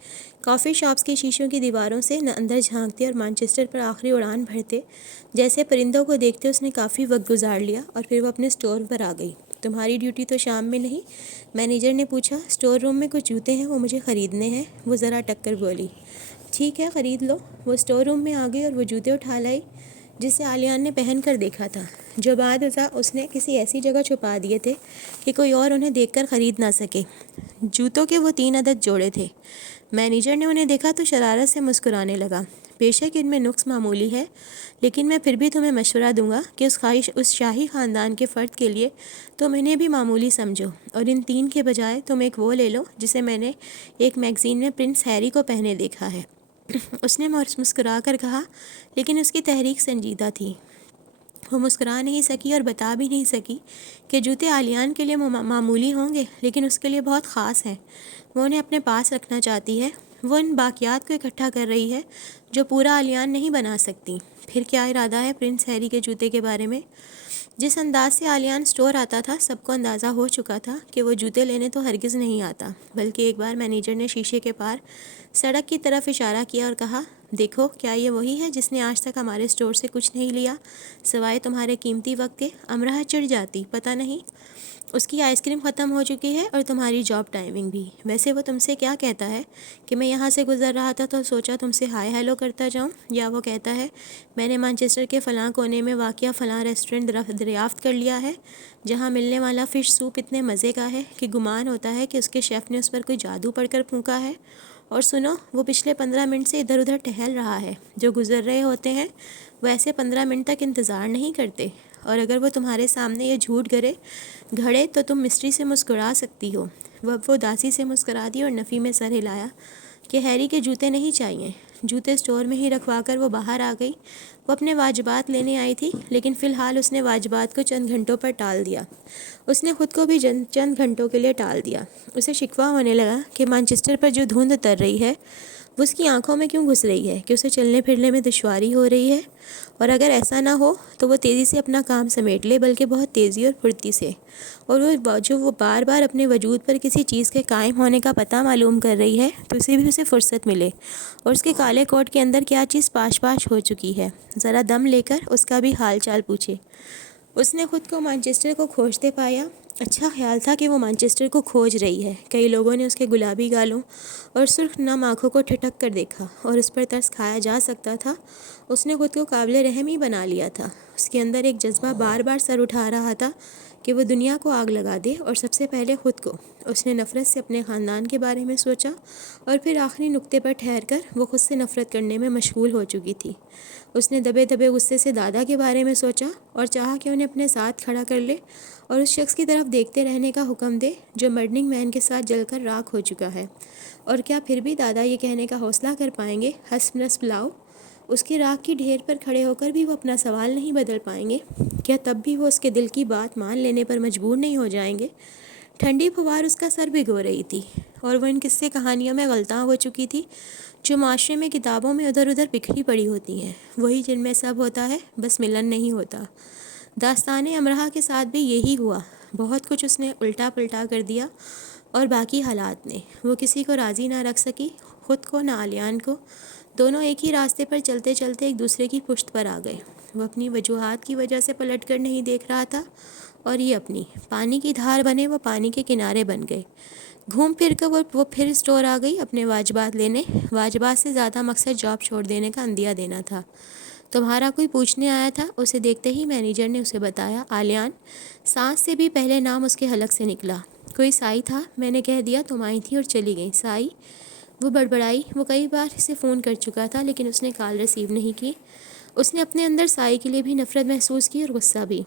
کافی شاپس کی شیشوں کی دیواروں سے اندر جھانکتے اور مانچسٹر پر آخری اڑان بھرتے جیسے پرندوں کو دیکھتے اس نے کافی وقت گزار لیا اور پھر وہ اپنے سٹور پر آ گئی۔ تمہاری ڈیوٹی تو شام میں نہیں؟ مینیجر نے پوچھا۔ سٹور روم میں کچھ جوتے ہیں، وہ مجھے خریدنے ہیں، وہ ذرا ٹک کر بولی۔ ٹھیک ہے، خرید لو۔ وہ سٹور روم میں آ گئی اور وہ جوتے اٹھا لائی جسے عالیان نے پہن کر دیکھا تھا، جو بعد ازاں اس نے کسی ایسی جگہ چھپا دیے تھے کہ کوئی اور انہیں دیکھ کر خرید نہ سکے۔ جوتوں کے وہ 3 عدد جوڑے تھے۔ مینیجر نے انہیں دیکھا تو شرارت سے مسکرانے لگا۔ بے شک ان میں نقص معمولی ہے، لیکن میں پھر بھی تمہیں مشورہ دوں گا کہ اس شاہی خاندان کے فرد کے لیے تم انہیں بھی معمولی سمجھو، اور ان 3 کے بجائے تم ایک وہ لے لو جسے میں نے ایک میگزین میں پرنس ہیری کو پہنے دیکھا ہے۔ اس نے مسکرا کر کہا، لیکن اس کی تحریک سنجیدہ تھی۔ وہ مسکرا نہیں سکی اور بتا بھی نہیں سکی کہ جوتے عالیان کے لیے معمولی ہوں گے لیکن اس کے لیے بہت خاص ہیں۔ وہ انہیں اپنے پاس رکھنا چاہتی ہے۔ وہ ان باقیات کو اکٹھا کر رہی ہے جو پورا عالیان نہیں بنا سکتی۔ پھر کیا ارادہ ہے پرنس ہیری کے جوتے کے بارے میں؟ جس انداز سے عالیان سٹور آتا تھا سب کو اندازہ ہو چکا تھا کہ وہ جوتے لینے تو ہرگز نہیں آتا، بلکہ ایک بار مینیجر نے شیشے کے پار سڑک کی طرف اشارہ کیا اور کہا، دیکھو کیا یہ وہی ہے جس نے آج تک ہمارے سٹور سے کچھ نہیں لیا سوائے تمہارے قیمتی وقت کے؟ امرہ چڑھ جاتی، پتہ نہیں اس کی آئس کریم ختم ہو چکی ہے اور تمہاری جاب ٹائمنگ بھی۔ ویسے وہ تم سے کیا کہتا ہے کہ میں یہاں سے گزر رہا تھا تو سوچا تم سے ہائے ہیلو کرتا جاؤں، یا وہ کہتا ہے میں نے مانچسٹر کے فلاں کونے میں واقع فلاں ریسٹورنٹ دریافت کر لیا ہے جہاں ملنے والا فش سوپ اتنے مزے کا ہے کہ گمان ہوتا ہے کہ اس کے شیف نے اس پر کوئی جادو پڑھ کر پھونکا ہے، اور سنو وہ پچھلے 15 منٹ سے ادھر ادھر ٹہل رہا ہے۔ جو گزر رہے ہوتے ہیں وہ ایسے 15 منٹ تک انتظار نہیں کرتے، اور اگر وہ تمہارے سامنے یہ جھوٹ گھڑے تو تم مسٹری سے مسکرا سکتی ہو۔ وہ داسی سے مسکرا دی اور نفی میں سر ہلایا کہ ہیری کے جوتے نہیں چاہیے۔ جوتے سٹور میں ہی رکھوا کر وہ باہر آ گئی۔ وہ اپنے واجبات لینے آئی تھی، لیکن فی الحال اس نے واجبات کو چند گھنٹوں پر ٹال دیا۔ اس نے خود کو بھی چند گھنٹوں کے لیے ٹال دیا۔ اسے شکوہ ہونے لگا کہ مانچسٹر پر جو دھند اتر رہی ہے وہ اس کی آنکھوں میں کیوں گھس رہی ہے، کہ اسے چلنے پھرنے میں دشواری ہو رہی ہے، اور اگر ایسا نہ ہو تو وہ تیزی سے اپنا کام سمیٹ لے، بلکہ بہت تیزی اور پھرتی سے، اور وہ بار بار اپنے وجود پر کسی چیز کے قائم ہونے کا پتہ معلوم کر رہی ہے تو اسے فرصت ملے، اور اس کے کالے کوٹ کے اندر کیا چیز پاش ہو چکی ہے، ذرا دم لے کر اس کا بھی حال چال پوچھے۔ اس نے خود کو مانچسٹر کو کھوجتے پایا۔ اچھا خیال تھا کہ وہ مانچسٹر کو کھوج رہی ہے۔ کئی لوگوں نے اس کے گلابی گالوں اور سرخ نم آنکھوں کو ٹھٹک کر دیکھا اور اس پر ترس کھایا جا سکتا تھا۔ اس نے خود کو قابل رحم ہی بنا لیا تھا۔ اس کے اندر ایک جذبہ بار بار سر اٹھا رہا تھا کہ وہ دنیا کو آگ لگا دے، اور سب سے پہلے خود کو۔ اس نے نفرت سے اپنے خاندان کے بارے میں سوچا، اور پھر آخری نقطے پر ٹھہر کر وہ خود سے نفرت کرنے میں مشغول ہو چکی تھی۔ اس نے دبے دبے غصے سے دادا کے بارے میں سوچا اور چاہا کہ انہیں اپنے ساتھ کھڑا کر لے اور اس شخص کی طرف دیکھتے رہنے کا حکم دے جو برننگ مین کے ساتھ جل کر راکھ ہو چکا ہے۔ اور کیا پھر بھی دادا یہ کہنے کا حوصلہ کر پائیں گے، حسب نسب لاؤ؟ اس کے راکھ کی ڈھیر پر کھڑے ہو کر بھی وہ اپنا سوال نہیں بدل پائیں گے؟ کیا تب بھی وہ اس کے دل کی بات مان لینے پر مجبور نہیں ہو جائیں گے؟ ٹھنڈی پھوار اس کا سر بھگو رہی تھی، اور وہ ان قصے کہانیوں میں غلطاں ہو چکی تھی جو معاشرے میں کتابوں میں ادھر ادھر بکھری پڑی ہوتی ہیں، وہی جن میں سب ہوتا ہے بس ملن نہیں ہوتا۔ داستان امرا کے ساتھ بھی یہی ہوا، بہت کچھ اس نے الٹا پلٹا کر دیا، اور باقی حالات نے۔ وہ کسی کو راضی نہ رکھ سکی، خود کو نہ علیان کو۔ دونوں ایک ہی راستے پر چلتے چلتے ایک دوسرے کی پشت پر آ گئے۔ وہ اپنی وجوہات کی وجہ سے پلٹ کر نہیں دیکھ رہا تھا، اور یہ اپنی پانی کی دھار بنے وہ پانی کے کنارے بن گئے۔ گھوم پھر کر وہ پھر اسٹور آ گئی اپنے واجبات لینے۔ واجبات سے زیادہ مقصد جاب چھوڑ دینے کا عندیہ دینا تھا۔ تمہارا کوئی پوچھنے آیا تھا؟ اسے دیکھتے ہی مینیجر نے اسے بتایا۔ آلیان، سانس سے بھی پہلے نام اس کے حلق سے نکلا۔ کوئی سائی تھا، میں نے کہہ دیا تم آئی تھی اور چلی گئی۔ سائی؟ وہ بڑبڑائی۔ وہ کئی بار اسے فون کر چکا تھا لیکن اس نے کال ریسیو نہیں کی۔ اس نے اپنے اندر سائی کے لیے بھی نفرت محسوس کی اور غصہ بھی۔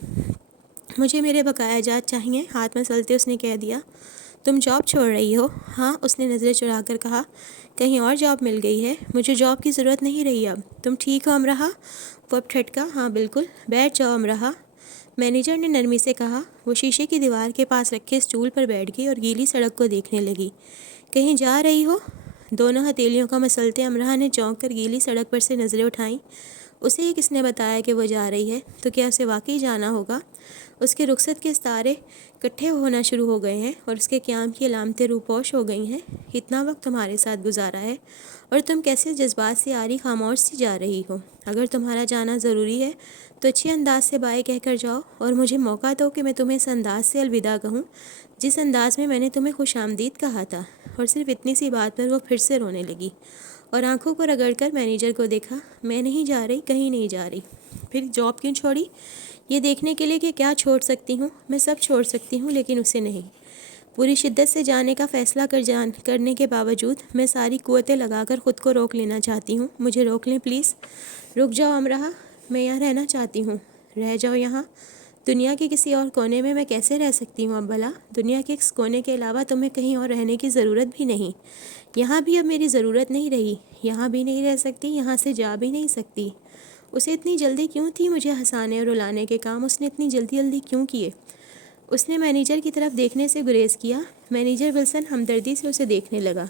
مجھے میرے بقایا جات چاہیے، ہاتھ مسلتے اس نے کہہ دیا۔ تم جاب چھوڑ رہی ہو؟ ہاں، اس نے نظریں چرا کر کہا۔ کہیں اور جاب مل گئی ہے؟ مجھے جاب کی ضرورت نہیں رہی اب۔ تم ٹھیک ہو امرا؟ وہ اب ٹھٹکا۔ ہاں بالکل، بیٹھ جاؤ امرا، مینیجر نے نرمی سے کہا۔ وہ شیشے کی دیوار کے پاس رکھے اسٹول پر بیٹھ گئی اور گیلی سڑک کو دیکھنے لگی۔ کہیں جا رہی ہو؟ دونوں ہتھیلیوں کا مسلتے امرا نے چونک کر گیلی سڑک پر سے نظریں اٹھائیں۔ اسے یہ کس نے بتایا کہ وہ جا رہی ہے؟ تو کیا اسے واقعی جانا ہوگا؟ اس کے رخصت کے ستارے کٹھے ہونا شروع ہو گئے ہیں اور اس کے قیام کی علامتیں روپوش ہو گئی ہیں۔ اتنا وقت تمہارے ساتھ گزارا ہے اور تم کیسے جذبات سے آری خاموش سی جا رہی ہو۔ اگر تمہارا جانا ضروری ہے تو اچھے انداز سے بائے کہہ کر جاؤ، اور مجھے موقع دو کہ میں تمہیں اس انداز سے الوداع کہوں جس انداز میں نے تمہیں خوش آمدید کہا تھا۔ اور صرف اتنی سی بات پر وہ پھر سے رونے لگی اور آنکھوں کو رگڑ کر مینیجر کو دیکھا۔ میں نہیں جا رہی، کہیں نہیں جا رہی۔ پھر جاب کیوں چھوڑی؟ یہ دیکھنے کے لیے کہ کیا چھوڑ سکتی ہوں۔ میں سب چھوڑ سکتی ہوں لیکن اسے نہیں۔ پوری شدت سے جانے کا فیصلہ کرنے کے باوجود میں ساری قوتیں لگا کر خود کو روک لینا چاہتی ہوں۔ مجھے روک لیں پلیز۔ رک جاؤ امرا، میں یہاں رہنا چاہتی ہوں۔ رہ جاؤ یہاں؟ دنیا کے کسی اور کونے میں کیسے رہ سکتی ہوں اب بھلا؟ دنیا کے اس کونے کے علاوہ تمہیں کہیں اور رہنے کی ضرورت بھی نہیں۔ یہاں بھی اب میری ضرورت نہیں رہی۔ یہاں بھی نہیں رہ سکتی، یہاں سے جا بھی نہیں سکتی۔ اسے اتنی جلدی کیوں تھی مجھے ہنسانے اور رلانے کے کام اس نے اتنی جلدی کیوں کیے؟ اس نے مینیجر کی طرف دیکھنے سے گریز کیا۔ مینیجر ولسن ہمدردی سے اسے دیکھنے لگا۔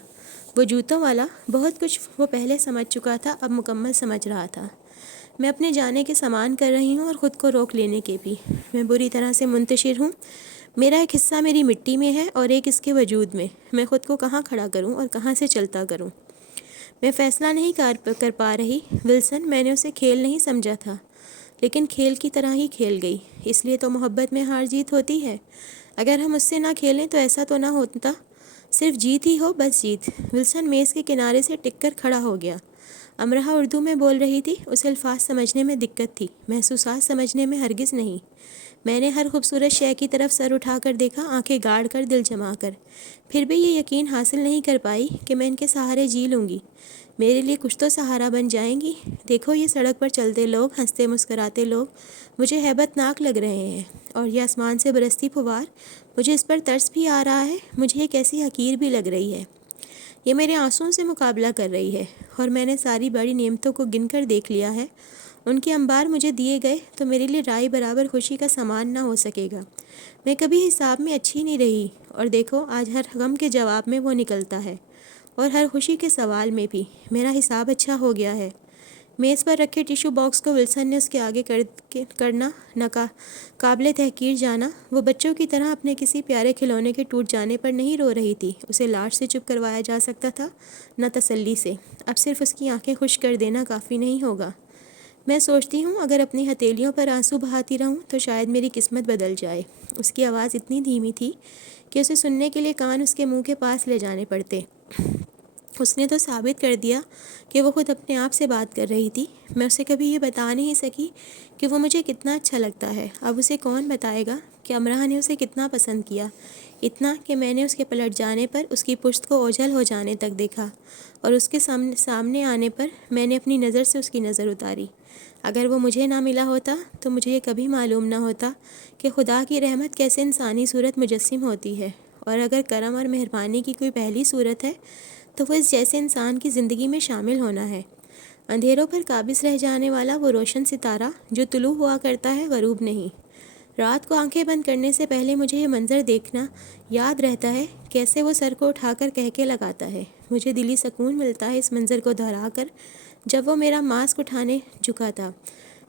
وہ جوتوں والا، بہت کچھ وہ پہلے سمجھ چکا تھا، اب مکمل سمجھ رہا تھا۔ میں اپنے جانے کے سامان کر رہی ہوں اور خود کو روک لینے کے بھی۔ میں بری طرح سے منتشر ہوں۔ میرا ایک حصہ میری مٹی میں ہے اور ایک اس کے وجود میں۔ میں خود کو کہاں کھڑا کروں اور کہاں سے چلتا کروں؟ میں فیصلہ نہیں کر پا رہی ولسن۔ میں نے اسے کھیل نہیں سمجھا تھا لیکن کھیل کی طرح ہی کھیل گئی۔ اس لیے تو محبت میں ہار جیت ہوتی ہے۔ اگر ہم اس سے نہ کھیلیں تو ایسا تو نہ ہوتا، صرف جیت ہی ہو، بس جیت۔ ولسن میز کے کنارے سے ٹک کر کھڑا ہو گیا۔ امرا اردو میں بول رہی تھی، اسے الفاظ سمجھنے میں دقت تھی، محسوسات سمجھنے میں ہرگز نہیں۔ میں نے ہر خوبصورت شے کی طرف سر اٹھا کر دیکھا، آنکھیں گاڑ کر، دل جما کر، پھر بھی یہ یقین حاصل نہیں کر پائی کہ میں ان کے سہارے جی لوں گی، میرے لیے کچھ تو سہارا بن جائیں گی۔ دیکھو یہ سڑک پر چلتے لوگ، ہنستے مسکراتے لوگ مجھے ہیبت ناک لگ رہے ہیں، اور یہ آسمان سے برستی پھوار، مجھے اس پر ترس بھی آ رہا ہے، مجھے یہ کیسی حقیر بھی لگ رہی ہے۔ یہ میرے آنسوؤں سے مقابلہ کر رہی ہے، اور میں نے ساری بڑی نعمتوں کو گن کر دیکھ لیا ہے۔ ان کے انبار مجھے دیے گئے تو میرے لیے رائی برابر خوشی کا سامان نہ ہو سکے گا۔ میں کبھی حساب میں اچھی نہیں رہی، اور دیکھو آج ہر غم کے جواب میں وہ نکلتا ہے، اور ہر خوشی کے سوال میں بھی میرا حساب اچھا ہو گیا ہے۔ میز پر رکھے ٹیشو باکس کو ولسن نے اس کے آگے کرنا نہ قابل تحقیر جانا۔ وہ بچوں کی طرح اپنے کسی پیارے کھلونے کے ٹوٹ جانے پر نہیں رو رہی تھی۔ اسے لاڈ سے چپ کروایا جا سکتا تھا، نہ تسلی سے۔ اب صرف اس کی آنکھیں خشک کر دینا کافی نہیں ہوگا۔ میں سوچتی ہوں اگر اپنی ہتھیلیوں پر آنسو بہاتی رہوں تو شاید میری قسمت بدل جائے۔ اس کی آواز اتنی دھیمی تھی کہ اسے سننے کے لیے کان اس کے منہ کے پاس لے جانے پڑتے۔ اس نے تو ثابت کر دیا کہ وہ خود اپنے آپ سے بات کر رہی تھی۔ میں اسے کبھی یہ بتا نہیں سکی کہ وہ مجھے کتنا اچھا لگتا ہے۔ اب اسے کون بتائے گا کہ امرا نے اسے کتنا پسند کیا، اتنا کہ میں نے اس کے پلٹ جانے پر اس کی پشت کو اوجھل ہو جانے تک دیکھا، اور اس کے سامنے آنے پر میں نے اپنی نظر سے اس کی نظر اتاری۔ اگر وہ مجھے نہ ملا ہوتا تو مجھے یہ کبھی معلوم نہ ہوتا کہ خدا کی رحمت کیسے انسانی صورت مجسم ہوتی ہے، اور اگر کرم اور مہربانی کی کوئی پہلی صورت ہے تو وہ اس جیسے انسان کی زندگی میں شامل ہونا ہے۔ اندھیروں پر قابض رہ جانے والا وہ روشن ستارہ جو طلوع ہوا کرتا ہے غروب نہیں۔ رات کو آنکھیں بند کرنے سے پہلے مجھے یہ منظر دیکھنا یاد رہتا ہے، کیسے وہ سر کو اٹھا کر کہکے لگاتا ہے۔ مجھے دلی سکون ملتا ہے اس منظر کو دہرا کر، جب وہ میرا ماسک اٹھانے جھکا تھا۔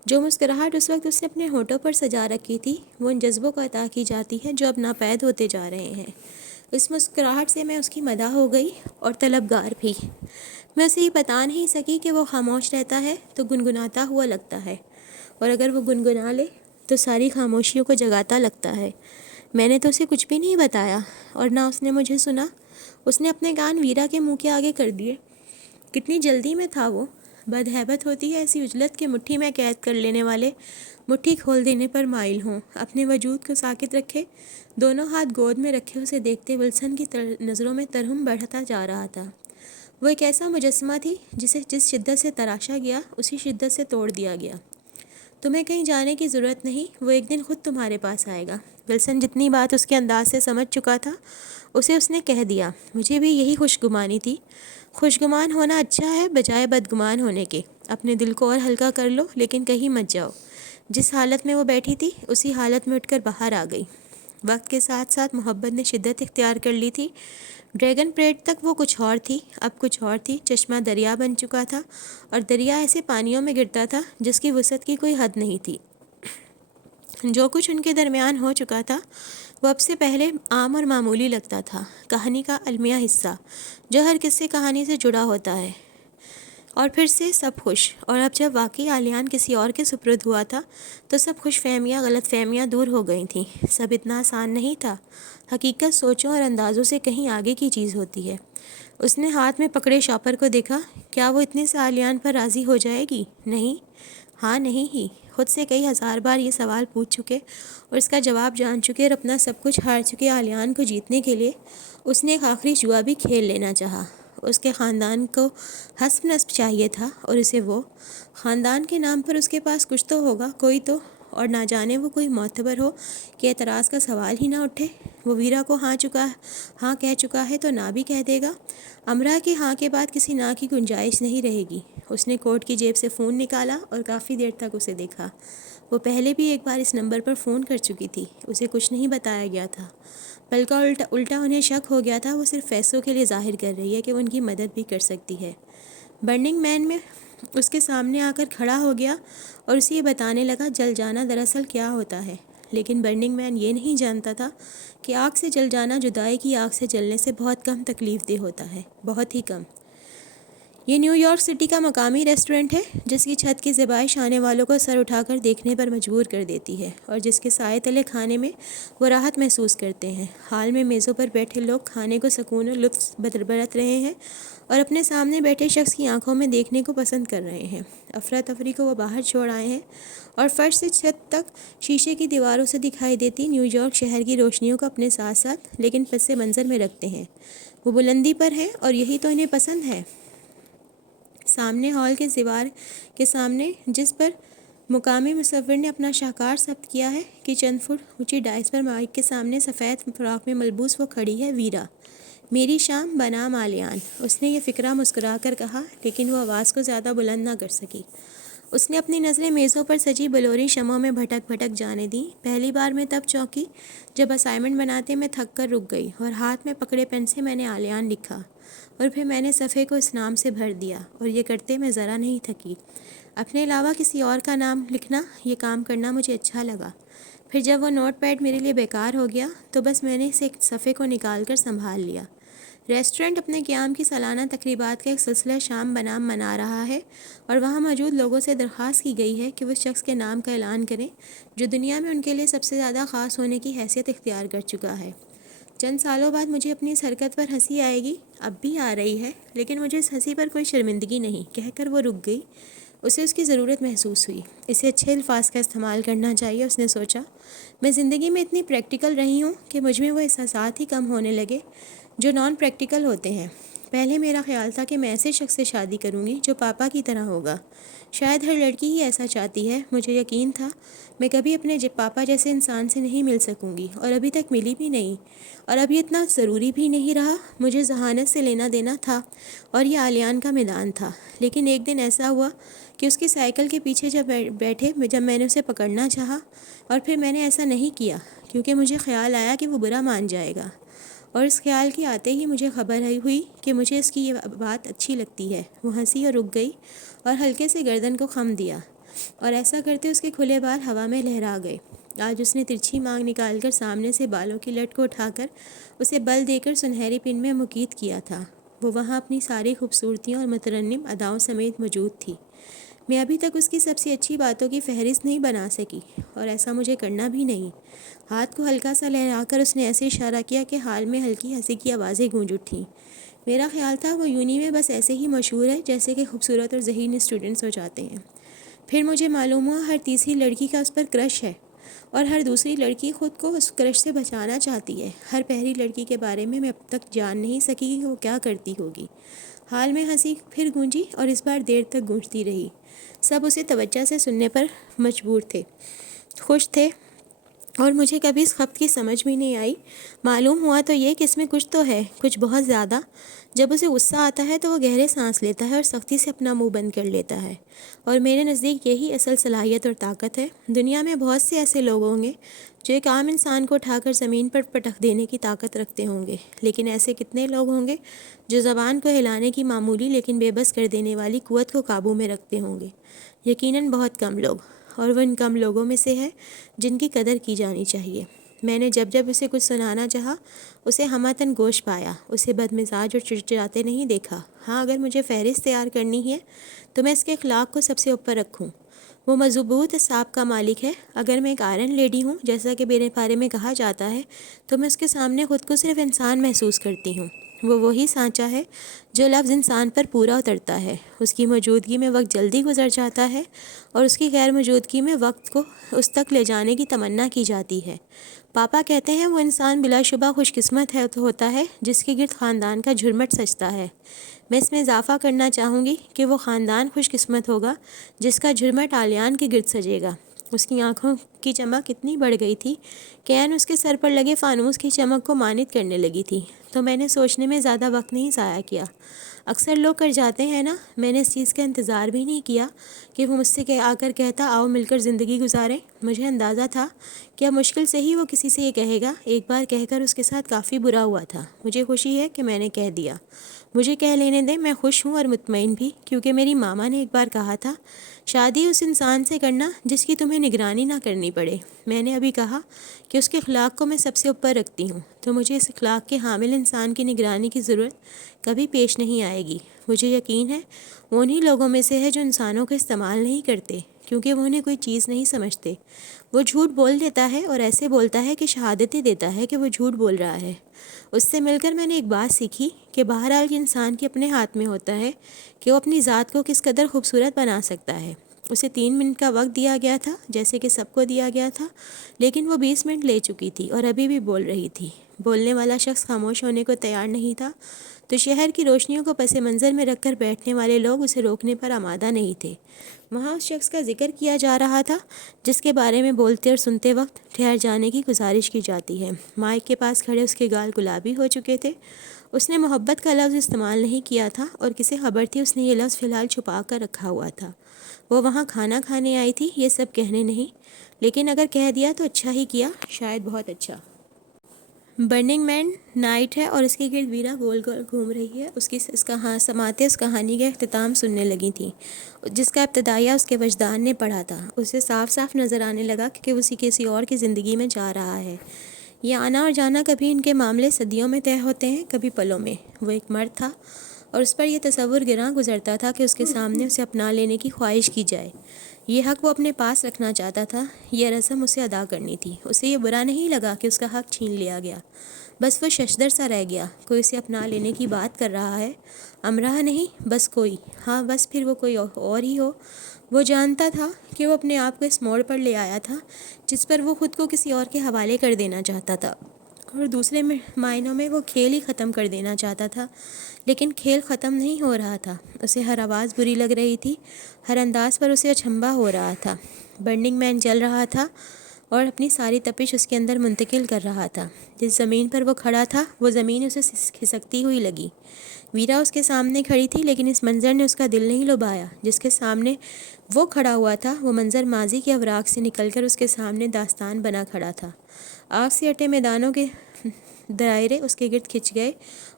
جو مسکراہٹ اس وقت اس نے اپنے ہونٹوں پر سجا رکھی تھی، وہ ان جذبوں کو عطا کی جاتی ہے جو اب ناپید ہوتے جا رہے ہیں۔ اس مسکراہٹ سے میں اس کی مداح ہو گئی اور طلبگار بھی۔ میں اسے یہ بتا نہیں سکی کہ وہ خاموش رہتا ہے تو گنگناتا ہوا لگتا ہے، اور اگر وہ گنگنا لے تو ساری خاموشیوں کو جگاتا لگتا ہے۔ میں نے تو اسے کچھ بھی نہیں بتایا، اور نہ اس نے مجھے سنا۔ اس نے اپنے کان ویرا کے منہ کے آگے کر دیے۔ کتنی جلدی میں تھا وہ! بدہیبت ہوتی ہے ایسی عجلت کے مٹھی میں قید کر لینے والے مٹھی کھول دینے پر مائل ہوں۔ اپنے وجود کو ساکت رکھے، دونوں ہاتھ گود میں رکھے اسے دیکھتے ولسن کی نظروں میں ترہم بڑھتا جا رہا تھا۔ وہ ایک ایسا مجسمہ تھی جسے جس شدت سے تراشا گیا اسی شدت سے توڑ دیا گیا۔ تمہیں کہیں جانے کی ضرورت نہیں، وہ ایک دن خود تمہارے پاس آئے گا۔ ولسن جتنی بات اس کے انداز سے سمجھ چکا تھا اسے اس نے کہہ دیا۔ مجھے بھی یہی خوشگمانی تھی۔ خوشگمان ہونا اچھا ہے بجائے بدگمان ہونے کے۔ اپنے دل کو اور ہلکا کر لو، لیکن کہیں مت جاؤ۔ جس حالت میں وہ بیٹھی تھی اسی حالت میں اٹھ کر باہر آ گئی۔ وقت کے ساتھ ساتھ محبت نے شدت اختیار کر لی تھی۔ ڈریگن پیٹ تک وہ کچھ اور تھی، اب کچھ اور تھی۔ چشمہ دریا بن چکا تھا، اور دریا ایسے پانیوں میں گرتا تھا جس کی وسعت کی کوئی حد نہیں تھی۔ جو کچھ ان کے درمیان ہو چکا تھا وہ اب سے پہلے عام اور معمولی لگتا تھا، کہانی کا المیہ حصہ جو ہر قصے کہانی سے جڑا ہوتا ہے۔ اور پھر سے سب خوش، اور اب جب واقعی آلیان کسی اور کے سپرد ہوا تھا تو سب خوش فہمیاں غلط فہمیاں دور ہو گئی تھیں۔ سب اتنا آسان نہیں تھا۔ حقیقت سوچوں اور اندازوں سے کہیں آگے کی چیز ہوتی ہے۔ اس نے ہاتھ میں پکڑے شاپر کو دیکھا۔ کیا وہ اتنے سے آلیان پر راضی ہو جائے گی؟ نہیں، ہاں نہیں ہی۔ خود سے کئی ہزار بار یہ سوال پوچھ چکے اور اس کا جواب جان چکے اور اپنا سب کچھ ہار چکے آلیان کو جیتنے کے لیے اس نے ایک آخری جوا بھی کھیل لینا چاہا۔ اس کے خاندان کو حسب نسب چاہیے تھا، اور اسے وہ خاندان کے نام پر اس کے پاس کچھ تو ہوگا، کوئی تو، اور نہ جانے وہ کوئی معتبر ہو کہ اعتراض کا سوال ہی نہ اٹھے۔ وہ ویرا کو ہاں کہہ چکا ہے تو نہ بھی کہہ دے گا۔ امرا کے ہاں کے بعد کسی نہ کی گنجائش نہیں رہے گی۔ اس نے کوٹ کی جیب سے فون نکالا اور کافی دیر تک اسے دیکھا۔ وہ پہلے بھی ایک بار اس نمبر پر فون کر چکی تھی، اسے کچھ نہیں بتایا گیا تھا، بلکہ الٹا انہیں شک ہو گیا تھا وہ صرف فیصلوں کے لیے ظاہر کر رہی ہے کہ وہ ان کی مدد بھی کر سکتی ہے۔ برننگ مین میں اس کے سامنے آ کر کھڑا ہو گیا اور اسے یہ بتانے لگا جل جانا دراصل کیا ہوتا ہے۔ لیکن برننگ مین یہ نہیں جانتا تھا کہ آگ سے جل جانا جدائی کی آگ سے جلنے سے بہت کم تکلیف دہ ہوتا ہے، بہت ہی کم۔ یہ نیو یارک سٹی کا مقامی ریسٹورنٹ ہے جس کی چھت کی زیبائش آنے والوں کو سر اٹھا کر دیکھنے پر مجبور کر دیتی ہے، اور جس کے سائے تلے کھانے میں وہ راحت محسوس کرتے ہیں۔ حال میں میزوں پر بیٹھے لوگ کھانے کو سکون و لطف برت رہے ہیں اور اپنے سامنے بیٹھے شخص کی آنکھوں میں دیکھنے کو پسند کر رہے ہیں۔ افراتفری کو وہ باہر چھوڑ آئے ہیں، اور فرش سے چھت تک شیشے کی دیواروں سے دکھائی دیتی نیو یارک شہر کی روشنیوں کو اپنے ساتھ ساتھ لیکن پس منظر میں رکھتے ہیں۔ وہ بلندی پر ہیں اور یہی تو انہیں پسند ہے۔ سامنے ہال کے دیوار کے سامنے جس پر مقامی مصور نے اپنا شاہکار ثبت کیا ہے کہ چند فٹ اونچی ڈائس پر مائک کے سامنے سفید فراق میں ملبوس وہ کھڑی ہے ویرا، میری شام بنام آلیان۔ اس نے یہ فقرہ مسکرا کر کہا، لیکن وہ آواز کو زیادہ بلند نہ کر سکی۔ اس نے اپنی نظریں میزوں پر سجی بلوری شمعوں میں بھٹک بھٹک جانے دیں۔ پہلی بار میں تب چونکی جب اسائنمنٹ بناتے میں تھک کر رک گئی اور ہاتھ میں پکڑے پین سے میں نے آلیان لکھا، اور پھر میں نے صفحے کو اس نام سے بھر دیا، اور یہ کرتے میں ذرا نہیں تھکی۔ اپنے علاوہ کسی اور کا نام لکھنا، یہ کام کرنا مجھے اچھا لگا۔ پھر جب وہ نوٹ پیڈ میرے لیے بیکار ہو گیا تو بس میں نے اسے ایک صفحے کو نکال کر سنبھال لیا۔ ریسٹورنٹ اپنے قیام کی سالانہ تقریبات کا ایک سلسلہ شام بنام منا رہا ہے، اور وہاں موجود لوگوں سے درخواست کی گئی ہے کہ وہ اس شخص کے نام کا اعلان کریں جو دنیا میں ان کے لیے سب سے زیادہ خاص ہونے کی حیثیت اختیار کر چکا ہے۔ چند سالوں بعد مجھے اپنی اس حرکت پر ہنسی آئے گی، اب بھی آ رہی ہے، لیکن مجھے اس ہنسی پر کوئی شرمندگی نہیں، کہہ کر وہ رک گئی۔ اسے اس کی ضرورت محسوس ہوئی، اسے اچھے الفاظ کا استعمال کرنا چاہیے۔ اس نے سوچا، میں زندگی میں اتنی پریکٹیکل رہی ہوں کہ مجھ میں وہ احساسات ہی کم ہونے لگے جو نان پریکٹیکل ہوتے ہیں۔ پہلے میرا خیال تھا کہ میں ایسے شخص سے شادی کروں گی جو پاپا کی طرح ہوگا. شاید ہر لڑکی ہی ایسا چاہتی ہے. مجھے یقین تھا میں کبھی اپنے پاپا جیسے انسان سے نہیں مل سکوں گی، اور ابھی تک ملی بھی نہیں، اور اب یہ اتنا ضروری بھی نہیں رہا. مجھے ذہانت سے لینا دینا تھا اور یہ عالیان کا میدان تھا. لیکن ایک دن ایسا ہوا کہ اس کی سائیکل کے پیچھے جب میں نے اسے پکڑنا چاہا، اور پھر میں نے ایسا نہیں کیا کیونکہ مجھے خیال آیا کہ وہ برا مان جائے گا، اور اس خیال کے آتے ہی مجھے خبر ہوئی کہ مجھے اس کی یہ بات اچھی لگتی ہے. وہ ہنسی اور رک گئی اور ہلکے سے گردن کو خم دیا، اور ایسا کرتے اس کے کھلے بال ہوا میں لہرا گئے. آج اس نے ترچھی مانگ نکال کر سامنے سے بالوں کی لٹ کو اٹھا کر اسے بل دے کر سنہری پن میں مقید کیا تھا. وہ وہاں اپنی ساری خوبصورتیوں اور مترنم اداؤں سمیت موجود تھی. میں ابھی تک اس کی سب سے اچھی باتوں کی فہرست نہیں بنا سکی، اور ایسا مجھے کرنا بھی نہیں. ہاتھ کو ہلکا سا لہرا کر اس نے ایسے اشارہ کیا کہ حال میں ہلکی ہنسی کی آوازیں گونج اٹھیں. میرا خیال تھا وہ یونی میں بس ایسے ہی مشہور ہے جیسے کہ خوبصورت اور ذہین اسٹوڈنٹس ہو جاتے ہیں. پھر مجھے معلوم ہوا ہر تیسری لڑکی کا اس پر کرش ہے، اور ہر دوسری لڑکی خود کو اس کرش سے بچانا چاہتی ہے. ہر پہلی لڑکی کے بارے میں اب تک جان نہیں سکی کہ وہ کیا کرتی ہوگی. حال میں ہنسی پھر گونجی، اور اس بار دیر تک گونجتی رہی. سب اسے توجہ سے سننے پر مجبور تھے، خوش تھے، اور مجھے کبھی اس خبر کی سمجھ بھی نہیں آئی. معلوم ہوا تو یہ کہ اس میں کچھ تو ہے، کچھ بہت زیادہ. جب اسے غصہ آتا ہے تو وہ گہرے سانس لیتا ہے اور سختی سے اپنا منہ بند کر لیتا ہے، اور میرے نزدیک یہی اصل صلاحیت اور طاقت ہے. دنیا میں بہت سے ایسے لوگ ہوں گے جو ایک عام انسان کو اٹھا کر زمین پر پٹخ دینے کی طاقت رکھتے ہوں گے، لیکن ایسے کتنے لوگ ہوں گے جو زبان کو ہلانے کی معمولی لیکن بے بس کر دینے والی قوت کو قابو میں رکھتے ہوں گے؟ یقیناً بہت کم لوگ، اور وہ ان کم لوگوں میں سے ہے جن کی قدر کی جانی چاہیے. میں نے جب اسے کچھ سنانا چاہا اسے ہماتن گوش پایا، اسے بدمزاج اور چڑچڑاتے نہیں دیکھا. ہاں، اگر مجھے فہرست تیار کرنی ہے تو میں اس کے اخلاق کو سب سے اوپر رکھوں. وہ مضبوط اعصاب کا مالک ہے. اگر میں ایک آئرن لیڈی ہوں جیسا کہ میرے بارے میں کہا جاتا ہے، تو میں اس کے سامنے خود کو صرف انسان محسوس کرتی ہوں. وہ وہی سانچہ ہے جو لفظ انسان پر پورا اترتا ہے. اس کی موجودگی میں وقت جلدی گزر جاتا ہے، اور اس کی غیر موجودگی میں وقت کو اس تک لے جانے کی تمنا کی جاتی ہے. پاپا کہتے ہیں وہ انسان بلا شبہ خوش قسمت ہوتا ہے جس کے گرد خاندان کا جھرمٹ سجتا ہے. میں اس میں اضافہ کرنا چاہوں گی کہ وہ خاندان خوش قسمت ہوگا جس کا جھرمٹ عالیان کے گرد سجے گا. اس کی آنکھوں کی چمک اتنی بڑھ گئی تھی کہ عین اس کے سر پر لگے فانوس کی چمک کو مانند کرنے لگی تھی. تو میں نے سوچنے میں زیادہ وقت نہیں ضائع کیا. اکثر لوگ کر جاتے ہیں نا. میں نے اس چیز کا انتظار بھی نہیں کیا کہ وہ مجھ سے آ کر کہتا آؤ مل کر زندگی گزاریں. مجھے اندازہ تھا کہ اب مشکل سے ہی وہ کسی سے یہ کہے گا. ایک بار کہہ کر اس کے ساتھ کافی برا ہوا تھا. مجھے خوشی ہے کہ میں نے کہہ دیا. مجھے کہہ لینے دیں. میں خوش ہوں اور مطمئن بھی، کیونکہ میری ماما نے ایک بار کہا تھا شادی اس انسان سے کرنا جس کی تمہیں نگرانی نہ کرنی پڑے. میں نے ابھی کہا کہ اس کے اخلاق کو میں سب سے اوپر رکھتی ہوں، تو مجھے اس اخلاق کے حامل انسان کی نگرانی کی ضرورت کبھی پیش نہیں آئے گی. مجھے یقین ہے وہ انہی لوگوں میں سے ہے جو انسانوں کا استعمال نہیں کرتے کیونکہ وہ انہیں کوئی چیز نہیں سمجھتے. وہ جھوٹ بول دیتا ہے اور ایسے بولتا ہے کہ شہادتیں دیتا ہے کہ وہ جھوٹ بول رہا ہے. اس سے مل کر میں نے ایک بات سیکھی کہ بہرحال یہ انسان کے اپنے ہاتھ میں ہوتا ہے کہ وہ اپنی ذات کو کس قدر خوبصورت بنا سکتا ہے. اسے 3 منٹ کا وقت دیا گیا تھا جیسے کہ سب کو دیا گیا تھا، لیکن وہ 20 منٹ لے چکی تھی اور ابھی بھی بول رہی تھی. بولنے والا شخص خاموش ہونے کو تیار نہیں تھا، تو شہر کی روشنیوں کو پس منظر میں رکھ کر بیٹھنے والے لوگ اسے روکنے پر آمادہ نہیں تھے. وہاں اس شخص کا ذکر کیا جا رہا تھا جس کے بارے میں بولتے اور سنتے وقت ٹھہر جانے کی گزارش کی جاتی ہے. مائک کے پاس کھڑے اس کے گال گلابی ہو چکے تھے. اس نے محبت کا لفظ استعمال نہیں کیا تھا، اور کسے خبر تھی اس نے یہ لفظ فی الحال چھپا کر رکھا ہوا تھا. وہ وہاں کھانا کھانے آئی تھی، یہ سب کہنے نہیں، لیکن اگر کہہ دیا تو اچھا ہی کیا، شاید بہت اچھا. برننگ مین نائٹ ہے اور اس کے گرد ویرا گول گول گھوم رہی ہے. اس سماعتیں اس کہانی کا اختتام سننے لگی تھیں جس کا ابتدائیہ اس کے وجدان نے پڑھا تھا. اسے صاف صاف نظر آنے لگا کہ وہ کسی اور کی زندگی میں جا رہا ہے. یہ آنا اور جانا کبھی ان کے معاملے صدیوں میں طے ہوتے ہیں، کبھی پلوں میں. وہ ایک مرد تھا اور اس پر یہ تصور گراں گزرتا تھا کہ اس کے سامنے اسے اپنا لینے کی خواہش کی جائے. یہ حق وہ اپنے پاس رکھنا چاہتا تھا، یہ رسم اسے ادا کرنی تھی. اسے یہ برا نہیں لگا کہ اس کا حق چھین لیا گیا، بس وہ ششدر سا رہ گیا. کوئی اسے اپنا لینے کی بات کر رہا ہے، امراہ نہیں، بس کوئی. ہاں بس پھر وہ کوئی اور ہی ہو. وہ جانتا تھا کہ وہ اپنے آپ کو اس موڑ پر لے آیا تھا جس پر وہ خود کو کسی اور کے حوالے کر دینا چاہتا تھا. اور دوسرے معنوں میں وہ کھیل ہی ختم کر دینا چاہتا تھا، لیکن کھیل ختم نہیں ہو رہا تھا۔ اسے ہر آواز بری لگ رہی تھی، ہر انداز پر اسے اچنبھا ہو رہا تھا۔ برننگ مین جل رہا تھا اور اپنی ساری تپش اس کے اندر منتقل کر رہا تھا۔ جس زمین پر وہ کھڑا تھا وہ زمین اسے کھسکتی ہوئی لگی۔ ویرا اس کے سامنے کھڑی تھی، لیکن اس منظر نے اس کا دل نہیں لبھایا۔ جس کے سامنے وہ کھڑا ہوا تھا وہ منظر ماضی کے اوراق سے نکل کر اس کے سامنے داستان بنا کھڑا تھا۔ آگ سے اٹے میدانوں کے دائرے اس کے گرد کھچ گئے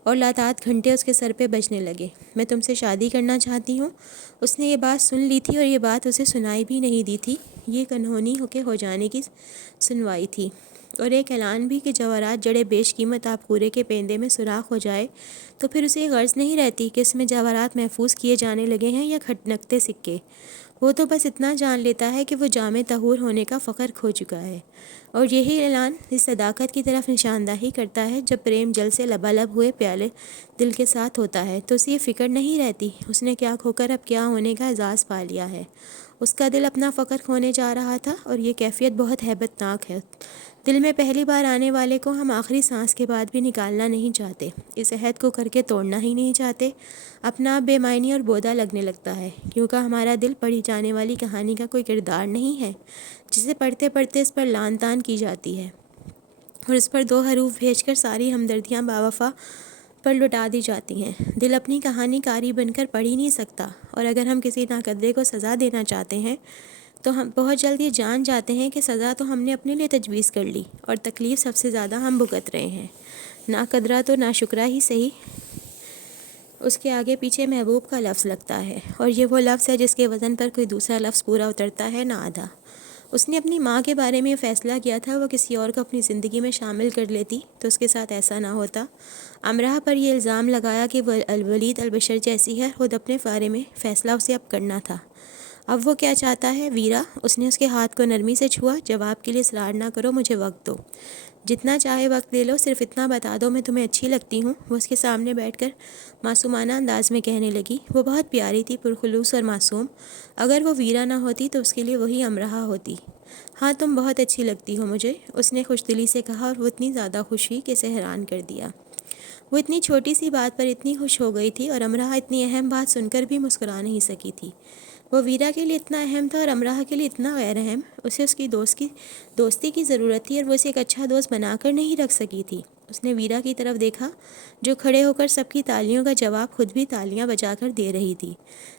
اور لاتعداد گھنٹے اس کے سر پہ بجنے لگے۔ میں تم سے شادی کرنا چاہتی ہوں۔ اس نے یہ بات سن لی تھی اور یہ بات اسے سنائی بھی نہیں دی تھی۔ یہ کنہونی ہو جانے کی سنوائی تھی، اور ایک اعلان بھی کہ جواہرات جڑے بیش قیمت آپ پورے کے پیندے میں سوراخ ہو جائے تو پھر اسے یہ غرض نہیں رہتی کہ اس میں جواہرات محفوظ کیے جانے لگے ہیں یا کھٹکتے سکے۔ وہ تو بس اتنا جان لیتا ہے کہ وہ جامع طہور ہونے کا فخر کھو چکا ہے، اور یہی اعلان اس صداقت کی طرف نشاندہی کرتا ہے جب پریم جل سے لبالب ہوئے پیالے دل کے ساتھ ہوتا ہے تو اسے یہ فکر نہیں رہتی اس نے کیا کھو کر اب کیا ہونے کا اعزاز پا لیا ہے۔ اس کا دل اپنا فخر کھونے جا رہا تھا، اور یہ کیفیت بہت ہیبت ناک ہے۔ دل میں پہلی بار آنے والے کو ہم آخری سانس کے بعد بھی نکالنا نہیں چاہتے، اس عہد کو کر کے توڑنا ہی نہیں چاہتے۔ اپنا آپ بے معنی اور بودا لگنے لگتا ہے، کیونکہ ہمارا دل پڑھی جانے والی کہانی کا کوئی کردار نہیں ہے جسے پڑھتے پڑھتے اس پر لان تان کی جاتی ہے اور اس پر دو حروف بھیج کر ساری ہمدردیاں باوفا پر لٹا دی جاتی ہیں۔ دل اپنی کہانی کاری بن کر پڑھ ہی نہیں سکتا، اور اگر ہم کسی ناقدرے کو سزا دینا چاہتے ہیں تو ہم بہت جلد یہ جان جاتے ہیں کہ سزا تو ہم نے اپنے لیے تجویز کر لی، اور تکلیف سب سے زیادہ ہم بھگت رہے ہیں۔ ناقدرہ تو ناشکرہ ہی صحیح، اس کے آگے پیچھے محبوب کا لفظ لگتا ہے، اور یہ وہ لفظ ہے جس کے وزن پر کوئی دوسرا لفظ پورا اترتا ہے نہ آدھا۔ اس نے اپنی ماں کے بارے میں یہ فیصلہ کیا تھا وہ کسی اور کو اپنی زندگی میں شامل کر لیتی تو اس کے ساتھ ایسا نہ ہوتا۔ امراء پر یہ الزام لگایا کہ وہ ولید البشر جیسی ہے، خود اپنے بارے میں فیصلہ اسے اب کرنا تھا۔ اب وہ کیا چاہتا ہے ویرا؟ اس نے اس کے ہاتھ کو نرمی سے چھوا۔ جواب کے لیے اصرار نہ کرو، مجھے وقت دو، جتنا چاہے وقت لے لو، صرف اتنا بتا دو میں تمہیں اچھی لگتی ہوں۔ وہ اس کے سامنے بیٹھ کر معصومانہ انداز میں کہنے لگی۔ وہ بہت پیاری تھی، پرخلوص اور معصوم۔ اگر وہ ویرا نہ ہوتی تو اس کے لیے وہی امراء ہوتی۔ ہاں تم بہت اچھی لگتی ہو مجھے، اس نے خوش دلی سے کہا، اور وہ اتنی زیادہ خوش ہوئی کہ اسے حیران کر دیا۔ وہ اتنی چھوٹی سی بات پر اتنی خوش ہو گئی تھی، اور امراء اتنی اہم بات سن کر بھی مسکرا نہیں سکی تھی۔ وہ ویرا کے لیے اتنا اہم تھا اور امراء کے لیے اتنا غیر اہم۔ اسے اس کی دوستی کی ضرورت تھی، اور وہ اسے ایک اچھا دوست بنا کر نہیں رکھ سکی تھی۔ اس نے ویرا کی طرف دیکھا جو کھڑے ہو کر سب کی تالیوں کا جواب خود بھی تالیاں بجا کر دے رہی تھی،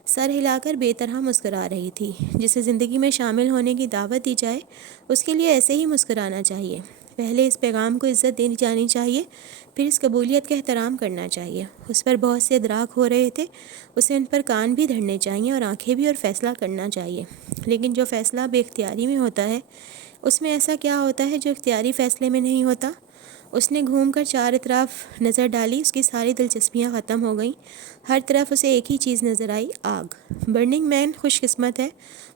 سر ہلا کر بے طرح مسکرا رہی تھی۔ جسے زندگی میں شامل ہونے کی دعوت دی جائے اس کے لیے ایسے ہی مسکرانا چاہیے۔ پہلے اس پیغام کو عزت دینی جانی چاہیے، پھر اس قبولیت کا احترام کرنا چاہیے۔ اس پر بہت سے ادراک ہو رہے تھے، اسے ان پر کان بھی دھرنے چاہیے اور آنکھیں بھی، اور فیصلہ کرنا چاہیے۔ لیکن جو فیصلہ بے اختیاری میں ہوتا ہے اس میں ایسا کیا ہوتا ہے جو اختیاری فیصلے میں نہیں ہوتا؟ اس نے گھوم کر چار اطراف نظر ڈالی، اس کی ساری دلچسپیاں ختم ہو گئیں۔ ہر طرف اسے ایک ہی چیز نظر آئی، آگ۔ برننگ مین خوش قسمت ہے،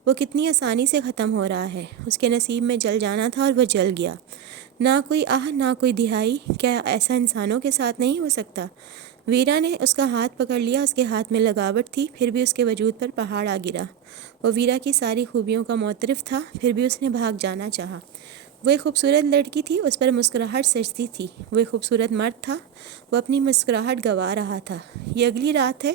وہ کتنی آسانی سے ختم ہو رہا ہے۔ اس کے نصیب میں جل جانا تھا اور وہ جل گیا۔ نہ کوئی آہ، نہ کوئی دہائی، کیا ایسا انسانوں کے ساتھ نہیں ہو سکتا؟ ویرا نے اس کا ہاتھ پکڑ لیا، اس کے ہاتھ میں لگاوٹ تھی، پھر بھی اس کے وجود پر پہاڑ آ گرا۔ وہ ویرا کی ساری خوبیوں کا معترف تھا، پھر بھی اس نے بھاگ جانا چاہا۔ وہ ایک خوبصورت لڑکی تھی، اس پر مسکراہٹ سجتی تھی۔ وہ ایک خوبصورت مرد تھا، وہ اپنی مسکراہٹ گوا رہا تھا۔ یہ اگلی رات ہے،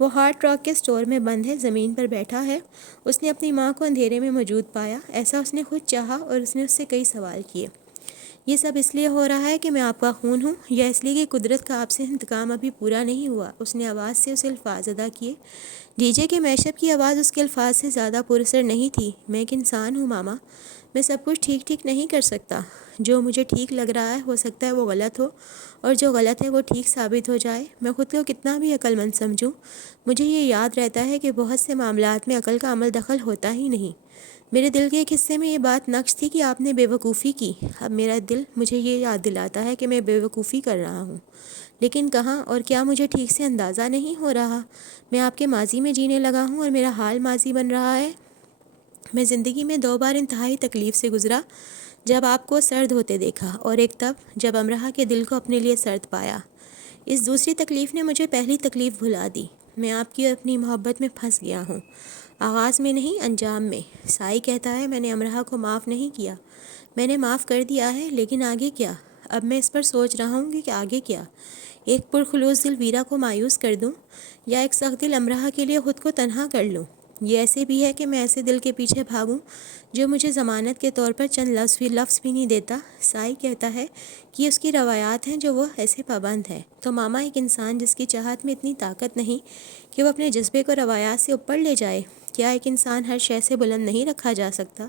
وہ ہارٹ راک کے اسٹور میں بند ہے، زمین پر بیٹھا ہے۔ اس نے اپنی ماں کو اندھیرے میں موجود پایا، ایسا اس نے خود چاہا، اور اس نے اس سے کئی سوال کیے۔ یہ سب اس لیے ہو رہا ہے کہ میں آپ کا خون ہوں، یا اس لیے کہ قدرت کا آپ سے انتقام ابھی پورا نہیں ہوا؟ اس نے آواز سے اسے الفاظ ادا کیے۔ ڈی جے کے میشپ کی آواز اس کے الفاظ سے زیادہ پراثر نہیں تھی۔ میں ایک انسان ہوں ماما، میں سب کچھ ٹھیک نہیں کر سکتا۔ جو مجھے ٹھیک لگ رہا ہے ہو سکتا ہے وہ غلط ہو، اور جو غلط ہے وہ ٹھیک ثابت ہو جائے۔ میں خود کو کتنا بھی عقل مند سمجھوں، مجھے یہ یاد رہتا ہے کہ بہت سے معاملات میں عقل کا عمل دخل ہوتا ہی نہیں۔ میرے دل کے ایک حصے میں یہ بات نقش تھی کہ آپ نے بے وقوفی کی۔ اب میرا دل مجھے یہ یاد دلاتا ہے کہ میں بے وقوفی کر رہا ہوں، لیکن کہاں اور کیا مجھے ٹھیک سے اندازہ نہیں ہو رہا۔ میں آپ کے ماضی میں جینے لگا ہوں اور میرا حال ماضی بن رہا ہے۔ میں زندگی میں 2 بار انتہائی تکلیف سے گزرا، جب آپ کو سرد ہوتے دیکھا، اور ایک تب جب امراء کے دل کو اپنے لیے سرد پایا۔ اس دوسری تکلیف نے مجھے پہلی تکلیف بھلا دی۔ میں آپ کی اپنی محبت میں پھنس گیا ہوں، آغاز میں نہیں انجام میں۔ سائی کہتا ہے میں نے امراء کو معاف نہیں کیا۔ میں نے معاف کر دیا ہے، لیکن آگے کیا؟ اب میں اس پر سوچ رہا ہوں کہ آگے کیا، ایک پرخلوص دل ویرا کو مایوس کر دوں یا ایک سخت دل امرہا کے لیے خود کو تنہا کر لوں۔ یہ ایسے بھی ہے کہ میں ایسے دل کے پیچھے بھاگوں جو مجھے ضمانت کے طور پر چند لفظ بھی نہیں دیتا۔ سائی کہتا ہے کہ اس کی روایات ہیں جو وہ ایسے پابند ہے۔ تو ماما، ایک انسان جس کی چاہت میں اتنی طاقت نہیں کہ وہ اپنے جذبے کو روایات سے اوپر لے جائے، کیا ایک انسان ہر شے سے بلند نہیں رکھا جا سکتا؟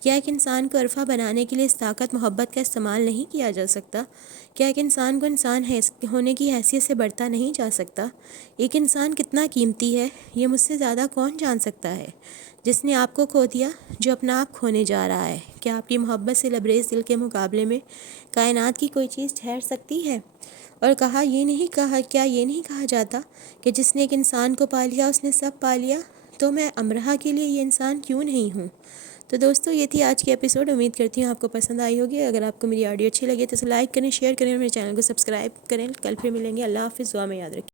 کیا ایک انسان کو عرفہ بنانے کے لیے اس طاقت محبت کا استعمال نہیں کیا جا سکتا؟ کیا ایک انسان کو انسان ہونے کی حیثیت سے بڑھتا نہیں جا سکتا؟ ایک انسان کتنا قیمتی ہے، یہ مجھ سے زیادہ کون جان سکتا ہے؟ جس نے آپ کو کھو دیا، جو اپنا آپ کھونے جا رہا ہے، کیا آپ کی محبت سے لبریز دل کے مقابلے میں کائنات کی کوئی چیز ٹھہر سکتی ہے؟ اور کیا یہ نہیں کہا جاتا کہ جس نے ایک انسان کو پا لیا اس نے سب پا لیا؟ تو میں امرہا کے لیے یہ انسان کیوں نہیں ہوں؟ تو دوستو، یہ تھی آج کی ایپیسوڈ۔ امید کرتی ہوں آپ کو پسند آئی ہوگی۔ اگر آپ کو میری آڈیو اچھی لگی تو اسے لائک کریں، شیئر کریں اور میرے چینل کو سبسکرائب کریں۔ کل پھر ملیں گے۔ اللہ حافظ، دعا میں یاد رکھیں۔